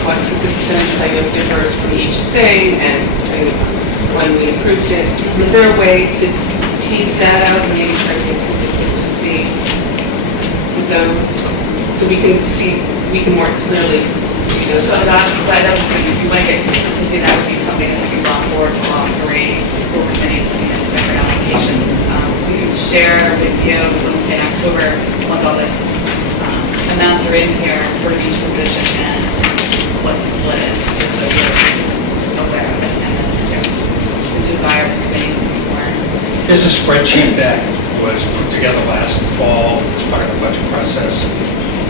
what's the percentages I know differs from each thing, and depending on when we approved it. Is there a way to tease that out and maybe try to get some consistency with those, so we can more clearly see those? So that would be, if you want to get consistency, that would be something that we brought forward to all three school committees looking at different allocations. We can share with you in October, once all the amounts are in here, sort of each position and what the split is, just so you're aware of it. And then there's the desire for committees to be more. There's a spreadsheet that was put together last fall as part of the budget process.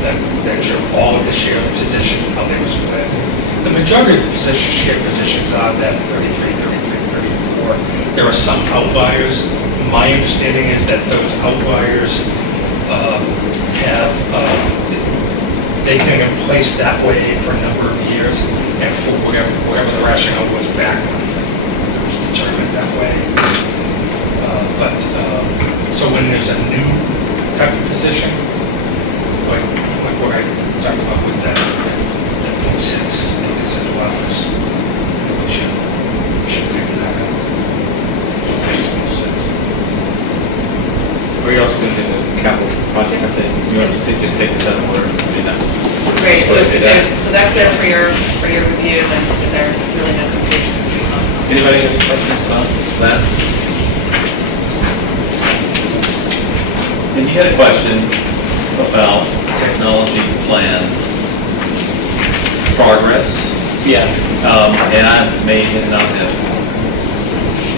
that showed all of the shared positions, how they were split. The majority of the shared positions are that 33, 34. There are some outliers. My understanding is that those outliers they've been in place that way for a number of years, and for whatever the rationale was back when it was determined that way. So when there's a new type of position, like what I talked about with that point six in the central office, we should figure that out. Makes more sense. Are you also going to do the capital project update? You want to just take this out of order? I mean, that's. Great, so Let's do that. that's there for your review, and there's really no confusion. Anybody have any questions about that? And you had a question about technology plan progress. Yeah. And I may not have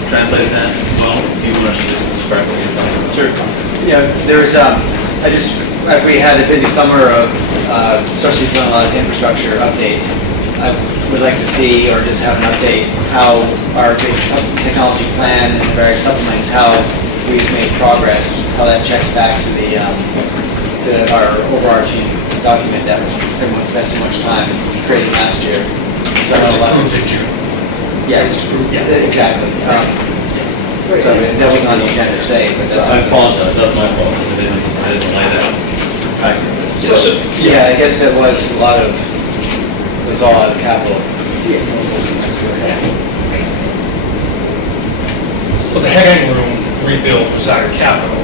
translated that well. If you want to just describe what you're talking about. Sure. Yeah, there's, we had a busy summer of, especially doing a lot of infrastructure updates. I would like to see, or just have an update, how our big technology plan and the various supplements, how we've made progress, how that checks back to the, to our overarching document that everyone spent so much time creating last year. So I know a lot of- Approved in June. Yes, yeah, exactly. So that wasn't on the agenda today, but that's. I apologize, that's my fault. I didn't lay that accurate. So, Yeah, I guess it was a lot of, it was all out of capital. Yes. So the heading room rebuild was out of capital.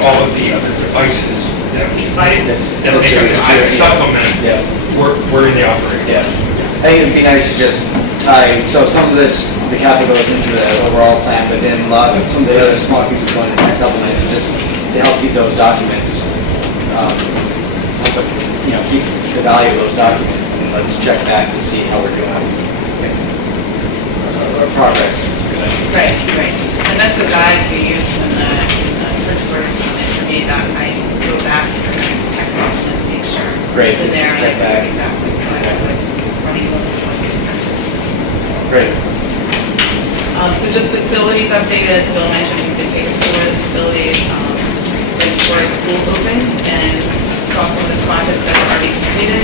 All of the other devices that make up the type supplement Yeah, were in the operating. yeah. I think it'd be nice to just tie, so some of this, the capital goes into the overall plan, but then a lot, some of the other small pieces go into tax supplements, so just to help keep those documents, keep the value of those documents, and let's check back to see how we're doing. So our progress is good. Right. And that's the guide we use in the first order comment for me, that I go back to the next text supplement to make sure Great, it's in there. check back. Exactly, so I have like running close to twice the purchase. Great. So just facilities updated, as Bill mentioned, we did take a tour of the facilities, before school opened, and saw some of the projects that are already completed.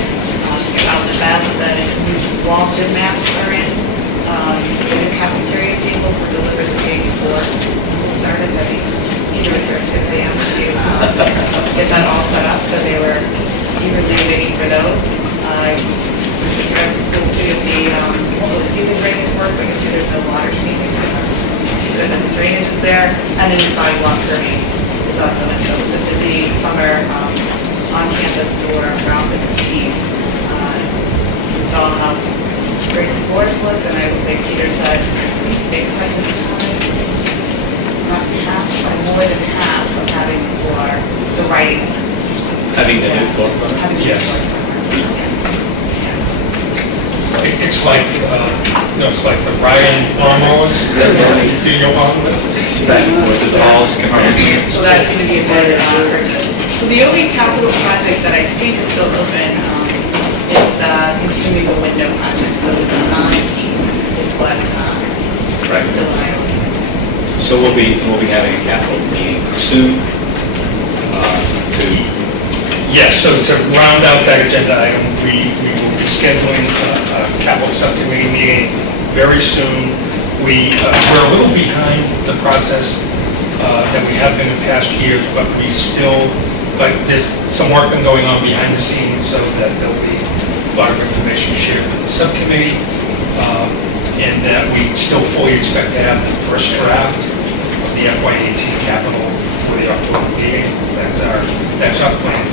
Out in the back, the new wall gym mats are in. The new cafeteria tables were delivered the day before school started. I think either was here at 6 a.m. to get that all set up, so they were eagerly waiting for those. At the school too, you see, you won't really see the drainage work, but you see there's no water changing, so that's good that the drainage is there, and then the sidewalk curving is also in. So it was a busy summer on campus for Ralph and his team. We saw how great the floors looked, and I would say Peter said, they cut this time, not half, or more than half of having for the writing. Having the new floor plan? Having the Yes. floor plan. It's like, it's like the Ryan lawnmowers. Do your lawnmowers? Back and forth, it's all coming. So that's going to be a bid purchase. So the only capital project that I think is still open is the continuing the window project. So the design piece is what Right. Bill and I are looking at. So we'll be having a capital meeting soon to, Yes, so to round out that agenda item, we will be scheduling a capital subcommittee meeting very soon. We're a little behind the process that we have been in past years, but there's some work been going on behind the scenes, so that there'll be a lot of information shared with the subcommittee, and that we still fully expect to have the first draft of the FY18 capital for the October meeting. That's our plan.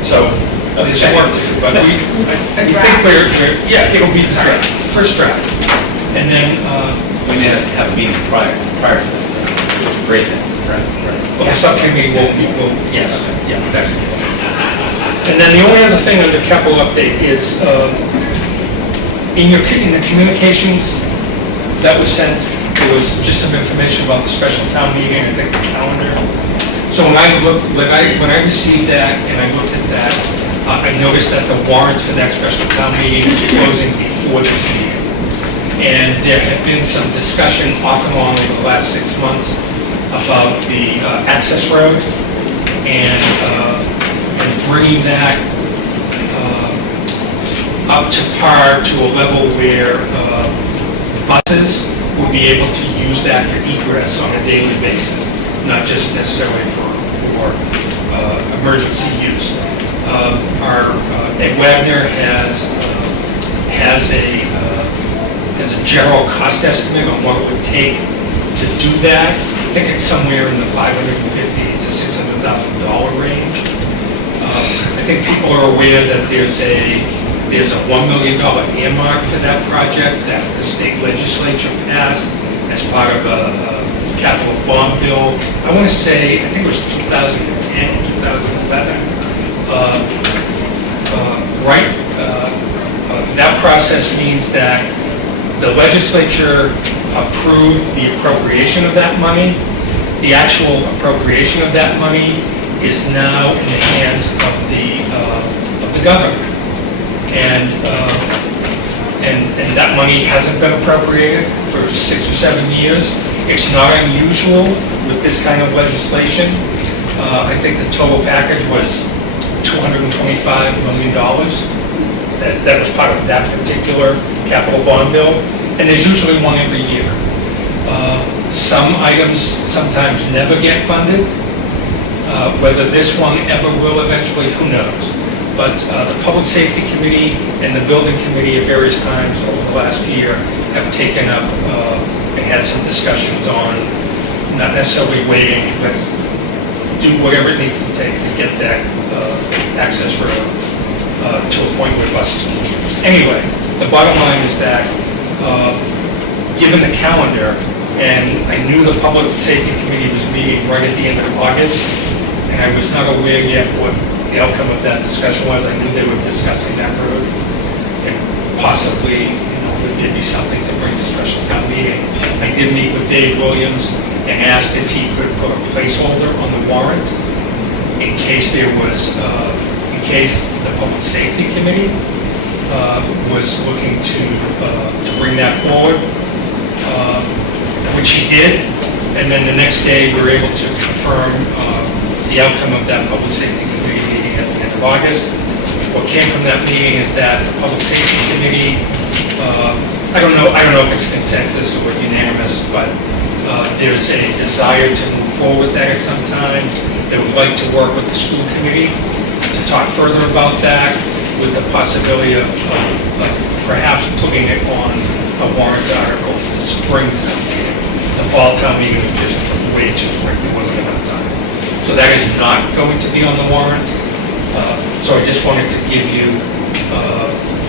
So there's work to do, but we think it'll be the draft, first draft. And then, we may have a meeting prior to that. Great, right? well, the subcommittee yes, that's it. And then the only other thing under capital update is, in the communications that was sent, there was just some information about the special town meeting, I think the calendar. So when I received that and I looked at that, I noticed that the warrant for that special town meeting is closing before this meeting. And there had been some discussion off and on over the last 6 months about the access road and bringing that up to par to a level where buses will be able to use that for egress on a daily basis, not just necessarily for emergency use. Ed Wagner has a general cost estimate on what it would take to do that. I think it's somewhere in the $550,000 to $600,000 range. I think people are aware that there's a $1 million earmark for that project that the state legislature passed as part of a capital bond bill. I want to say, I think it was 2010, 2011. That process means that the legislature approved the appropriation of that money. The actual appropriation of that money is now in the hands of the governor. And that money hasn't been appropriated for 6 or 7 years. It's not unusual with this kind of legislation. I think the total package was $225 million. That was part of that particular capital bond bill. And there's usually one every year. Some items sometimes never get funded. Whether this one ever will eventually, who knows? But the Public Safety Committee and the Building Committee at various times over the last year have taken up and had some discussions on not necessarily waiting, but do whatever it needs to take to get that access road to a point where buses can use. Anyway, the bottom line is that given the calendar, and I knew the Public Safety Committee was meeting right at the end of August, and I was not aware yet what the outcome of that discussion was. I knew they were discussing that road, and possibly, would there be something to bring to special town meeting. I did meet with Dave Williams and asked if he could put a placeholder on the warrant in case there was, in case the Public Safety Committee was looking to bring that forward, which he did. And then the next day, we were able to confirm the outcome of that Public Safety Committee meeting at the end of August. What came from that meeting is that the Public Safety Committee, I don't know if it's consensus or unanimous, but there's a desire to move forward with that at some time. They would like to work with the school committee to talk further about that, with the possibility of perhaps putting it on a warrant article for the spring town meeting. The fall town meeting was just way too quick, there wasn't enough time. So that is not going to be on the warrant. So I just wanted to give you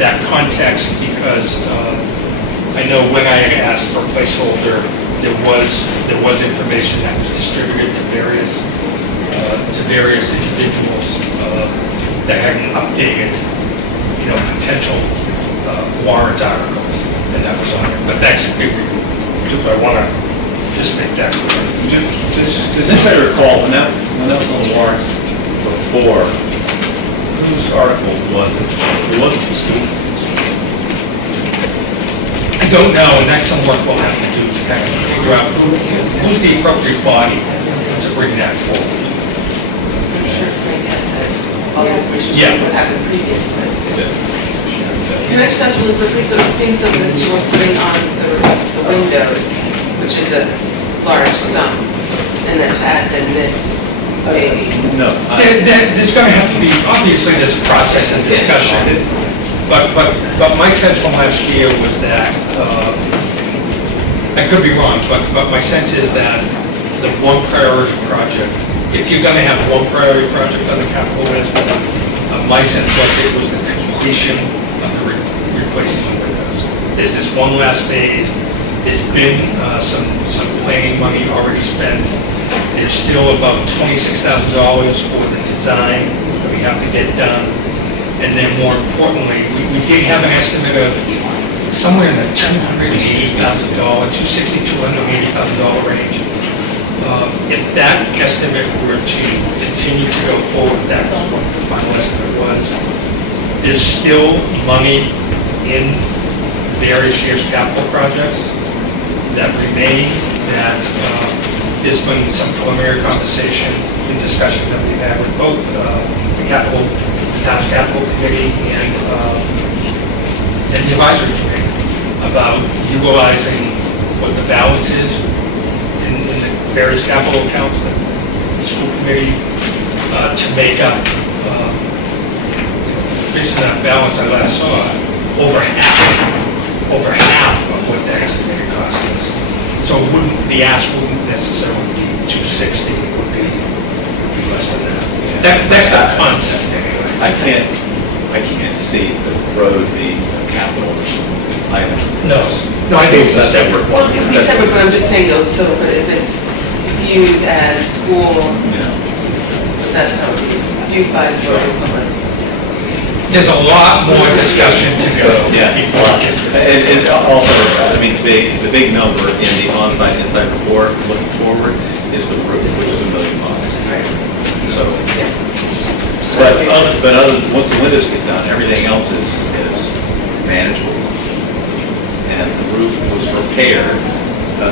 that context, because I know when I had asked for a placeholder, there was information that was distributed to various individuals that hadn't updated, potential warrant articles, and that was on it. But that's big removed. So I want to just make that clear. Does anybody recall when that was on the warrant before, whose article was it? It wasn't the school. I don't know, and that's some work we'll have to do to kind of figure out who's the appropriate body to bring that forward. I'm sure Frank has all the information Yeah. what happened previously. Can I just ask really quickly, so it seems like this you were putting on the windows, which is a large sum, and then to add then this maybe. No. There's going to have to be, obviously, there's a process and discussion, but my sense from last year was that, I could be wrong, but my sense is that the one priority project, if you're going to have one priority project on the capital list, my sense was it was the completion of the replacing the windows. There's this one last phase. There's been some planning money already spent. There's still about $26,000 for the design that we have to get done. And then more importantly, we did have an estimate of somewhere in the $280,000, $280,000 range If that estimate were to continue to go forward, if that's what the final estimate was, there's still money in various years' capital projects that remains, that there's been some preliminary conversation and discussions that we've had with both the town's capital committee and the advisory committee about utilizing what the balance is in the various capital accounts that the school committee to make up. Based on that balance I last saw, over half of what the estimated cost is. So the ask wouldn't necessarily be 260, it would be less than that. That's the concept anyway. I can't see the road being a capital item. No, I think it's a separate Well, one. it could be separate, but I'm just saying though, so, but if it's viewed as school, that's how it would be viewed by the board of public. There's a lot more discussion to go Yeah. before we get to that. And also, I mean, the big number in the on-site, inside report, looking forward, is the roof, which is $1 million. So, once the windows get done, everything else is manageable. And the roof was repaired,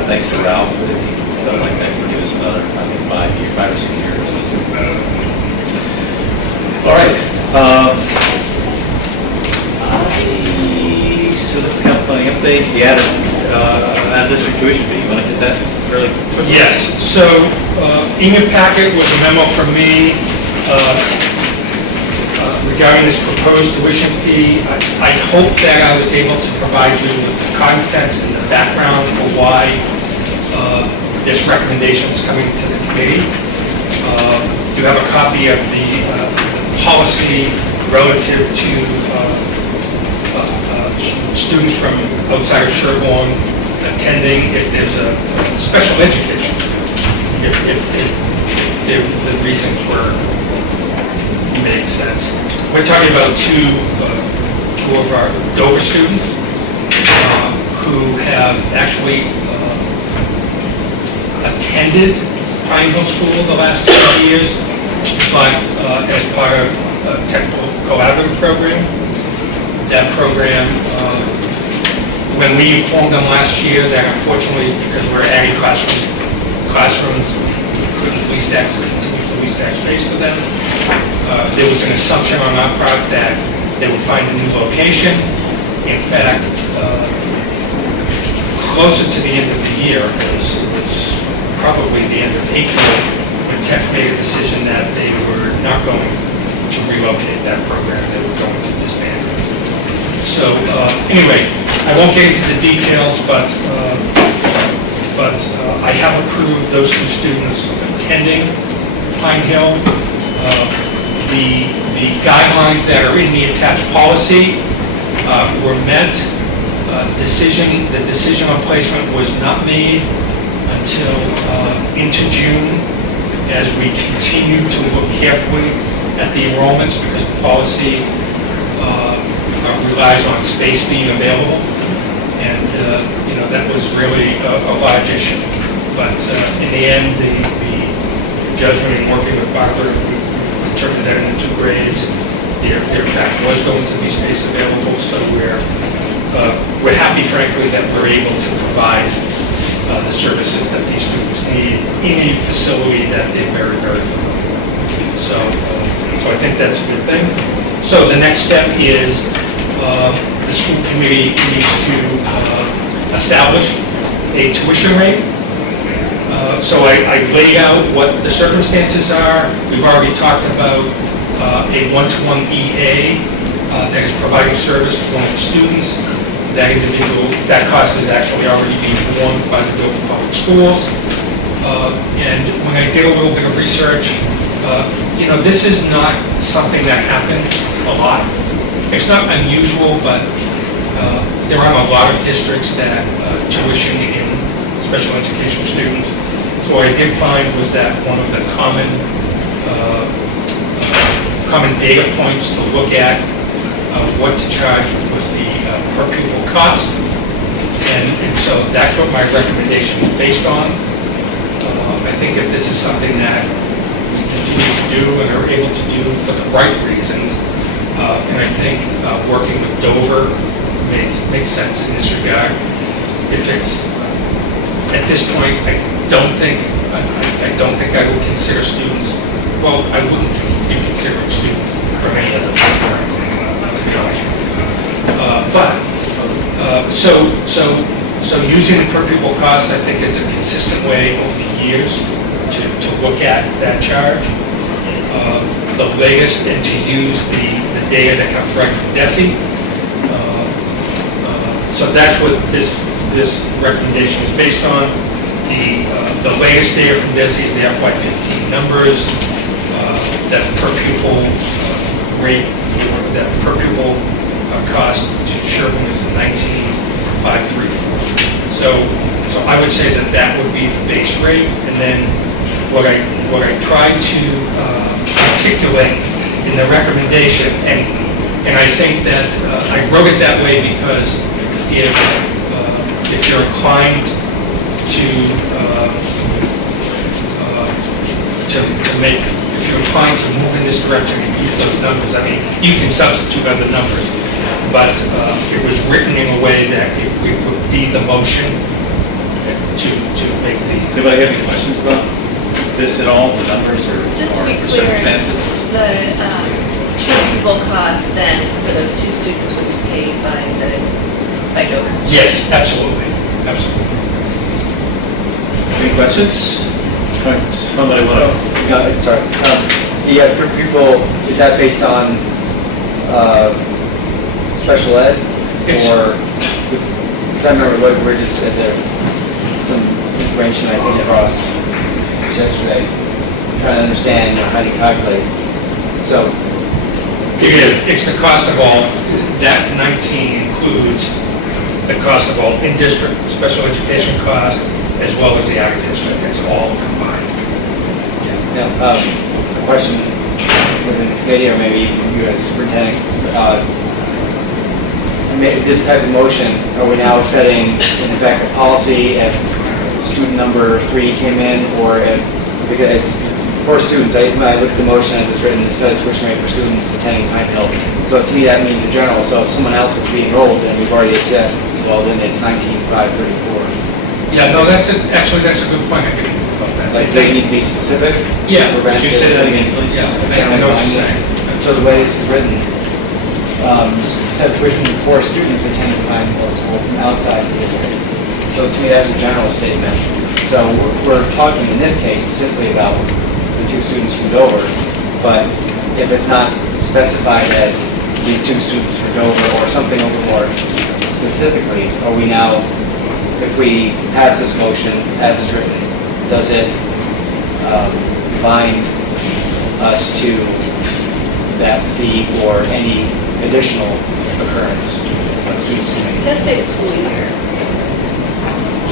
thanks to Ralph, but stuff like that could give us another, I think, 5 or 6 years. All right. So let's have a update. We added district tuition fee. You want to hit that fairly quickly? Yes, so in your packet was a memo from me regarding this proposed tuition fee. I hope that I was able to provide you with the context and the background for why this recommendation is coming to the committee. You have a copy of the policy relative to students from outside of Sherborn attending if there's a special education, if the reasons made sense. We're talking about two of our Dover students who have actually attended Pine Hill School the last 2 years, but as part of a technical collaborative program. That program, when we informed them last year that unfortunately, because we're adding classrooms, couldn't lease that, continue to lease that space for them. There was an assumption on our part that they would find a new location. In fact, closer to the end of the year, it was probably the end of April, when Tech made a decision that they were not going to relocate that program, they were going to disband it. So anyway, I won't get into the details, but I have approved those two students attending Pine Hill. The guidelines that are in the attached policy were met. The decision on placement was not made until into June, as we continue to look carefully at the enrollments, because the policy relies on space being available, and that was really a large issue. But in the end, the judgment in working with Barbara, we determined that in the 2 grades, there in fact was going to be space available. So we're happy, frankly, that we're able to provide the services that these students need in a facility that they're very, very familiar with. So I think that's a good thing. So the next step is the school committee needs to establish a tuition rate. So I laid out what the circumstances are. We've already talked about a one-to-one EA that is providing service to one of the students. That cost is actually already being borne by the Dover Public Schools. And when I did a little bit of research, this is not something that happens a lot. It's not unusual, but there aren't a lot of districts that tuition in special education students. So what I did find was that one of the common data points to look at what to charge was the per pupil cost. And so that's what my recommendation is based on. I think if this is something that we continue to do and are able to do for the right reasons, and I think working with Dover makes sense in this regard. If it's, at this point, I don't think I would consider students, well, I wouldn't be considering students from any other program, so using the per pupil cost, I think, is a consistent way over the years to look at that charge. The latest, and to use the data that comes right from DESI. So that's what this recommendation is based on. The latest data from DESI is the FY15 numbers. That per pupil rate, that per pupil cost to Sherborn is 19,534. So I would say that would be the base rate, and then what I tried to articulate in the recommendation, and I think that I wrote it that way because if you're inclined to make, if you're inclined to move in this direction and use those numbers, I mean, you can substitute other numbers, but it was written in a way that it would be the motion to make the. Does anybody have any questions about this at all, the numbers or Just to be or the clear, circumstances? the per pupil cost then for those two students would be paid by Dover? Yes, absolutely, absolutely. Any questions? Somebody want to? Sorry. The per pupil, is that based on special ed? It's- Or, because I remember what we just said there, some information I came across yesterday, trying to understand how to calculate. So, It is, it's the cost of all, that 19 includes the cost of all in-district special education costs as well as the out-of-district, it's all combined. now, a question within the committee, or maybe you as superintendent, this type of motion, are we now setting in effect a policy if student number 3 came in, or if, because it's for students, when I look at the motion as it's written, it said tuition rate for students attending Pine Hill. So to me, that means in general, so if someone else would be enrolled, then we've already said, well, then it's 19,534. Yeah, no, actually, that's a good point, I didn't think about that. Like, they need to be specific? Yeah. Prevent Could you say this that from again, please? Yeah, I know what you're saying. So the way this is written, said tuition for students attending Pine Hill School from outside the district. So to me, that's a general statement. So we're talking in this case specifically about the 2 students from Dover, but if it's not specified as these 2 students from Dover or something a little more specifically, are we now, if we pass this motion as is written, does it bind us to that fee for any additional occurrence of students coming? It does say the school year.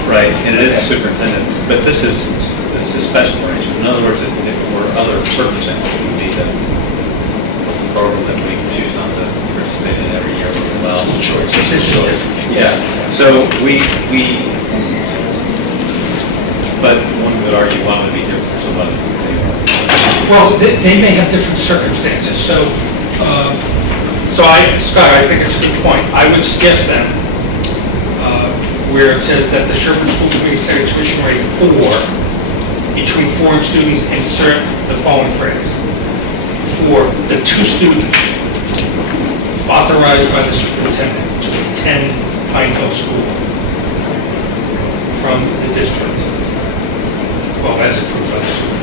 Right, and it is the superintendent's, but this is special arrangement. In other words, if it were other circumstances, it would be that, what's the program that we choose not to participate in every year? Well, Choice, this is different. yeah, so but one would argue one would be different for somebody. Well, they may have different circumstances, so Scott, I think it's a good point. I would suggest then, where it says that the Sherborn School Committee set a tuition rate between foreign students, insert the following phrase. For the 2 students authorized by the superintendent to attend Pine Hill School from the district, well, as approved by the superintendent.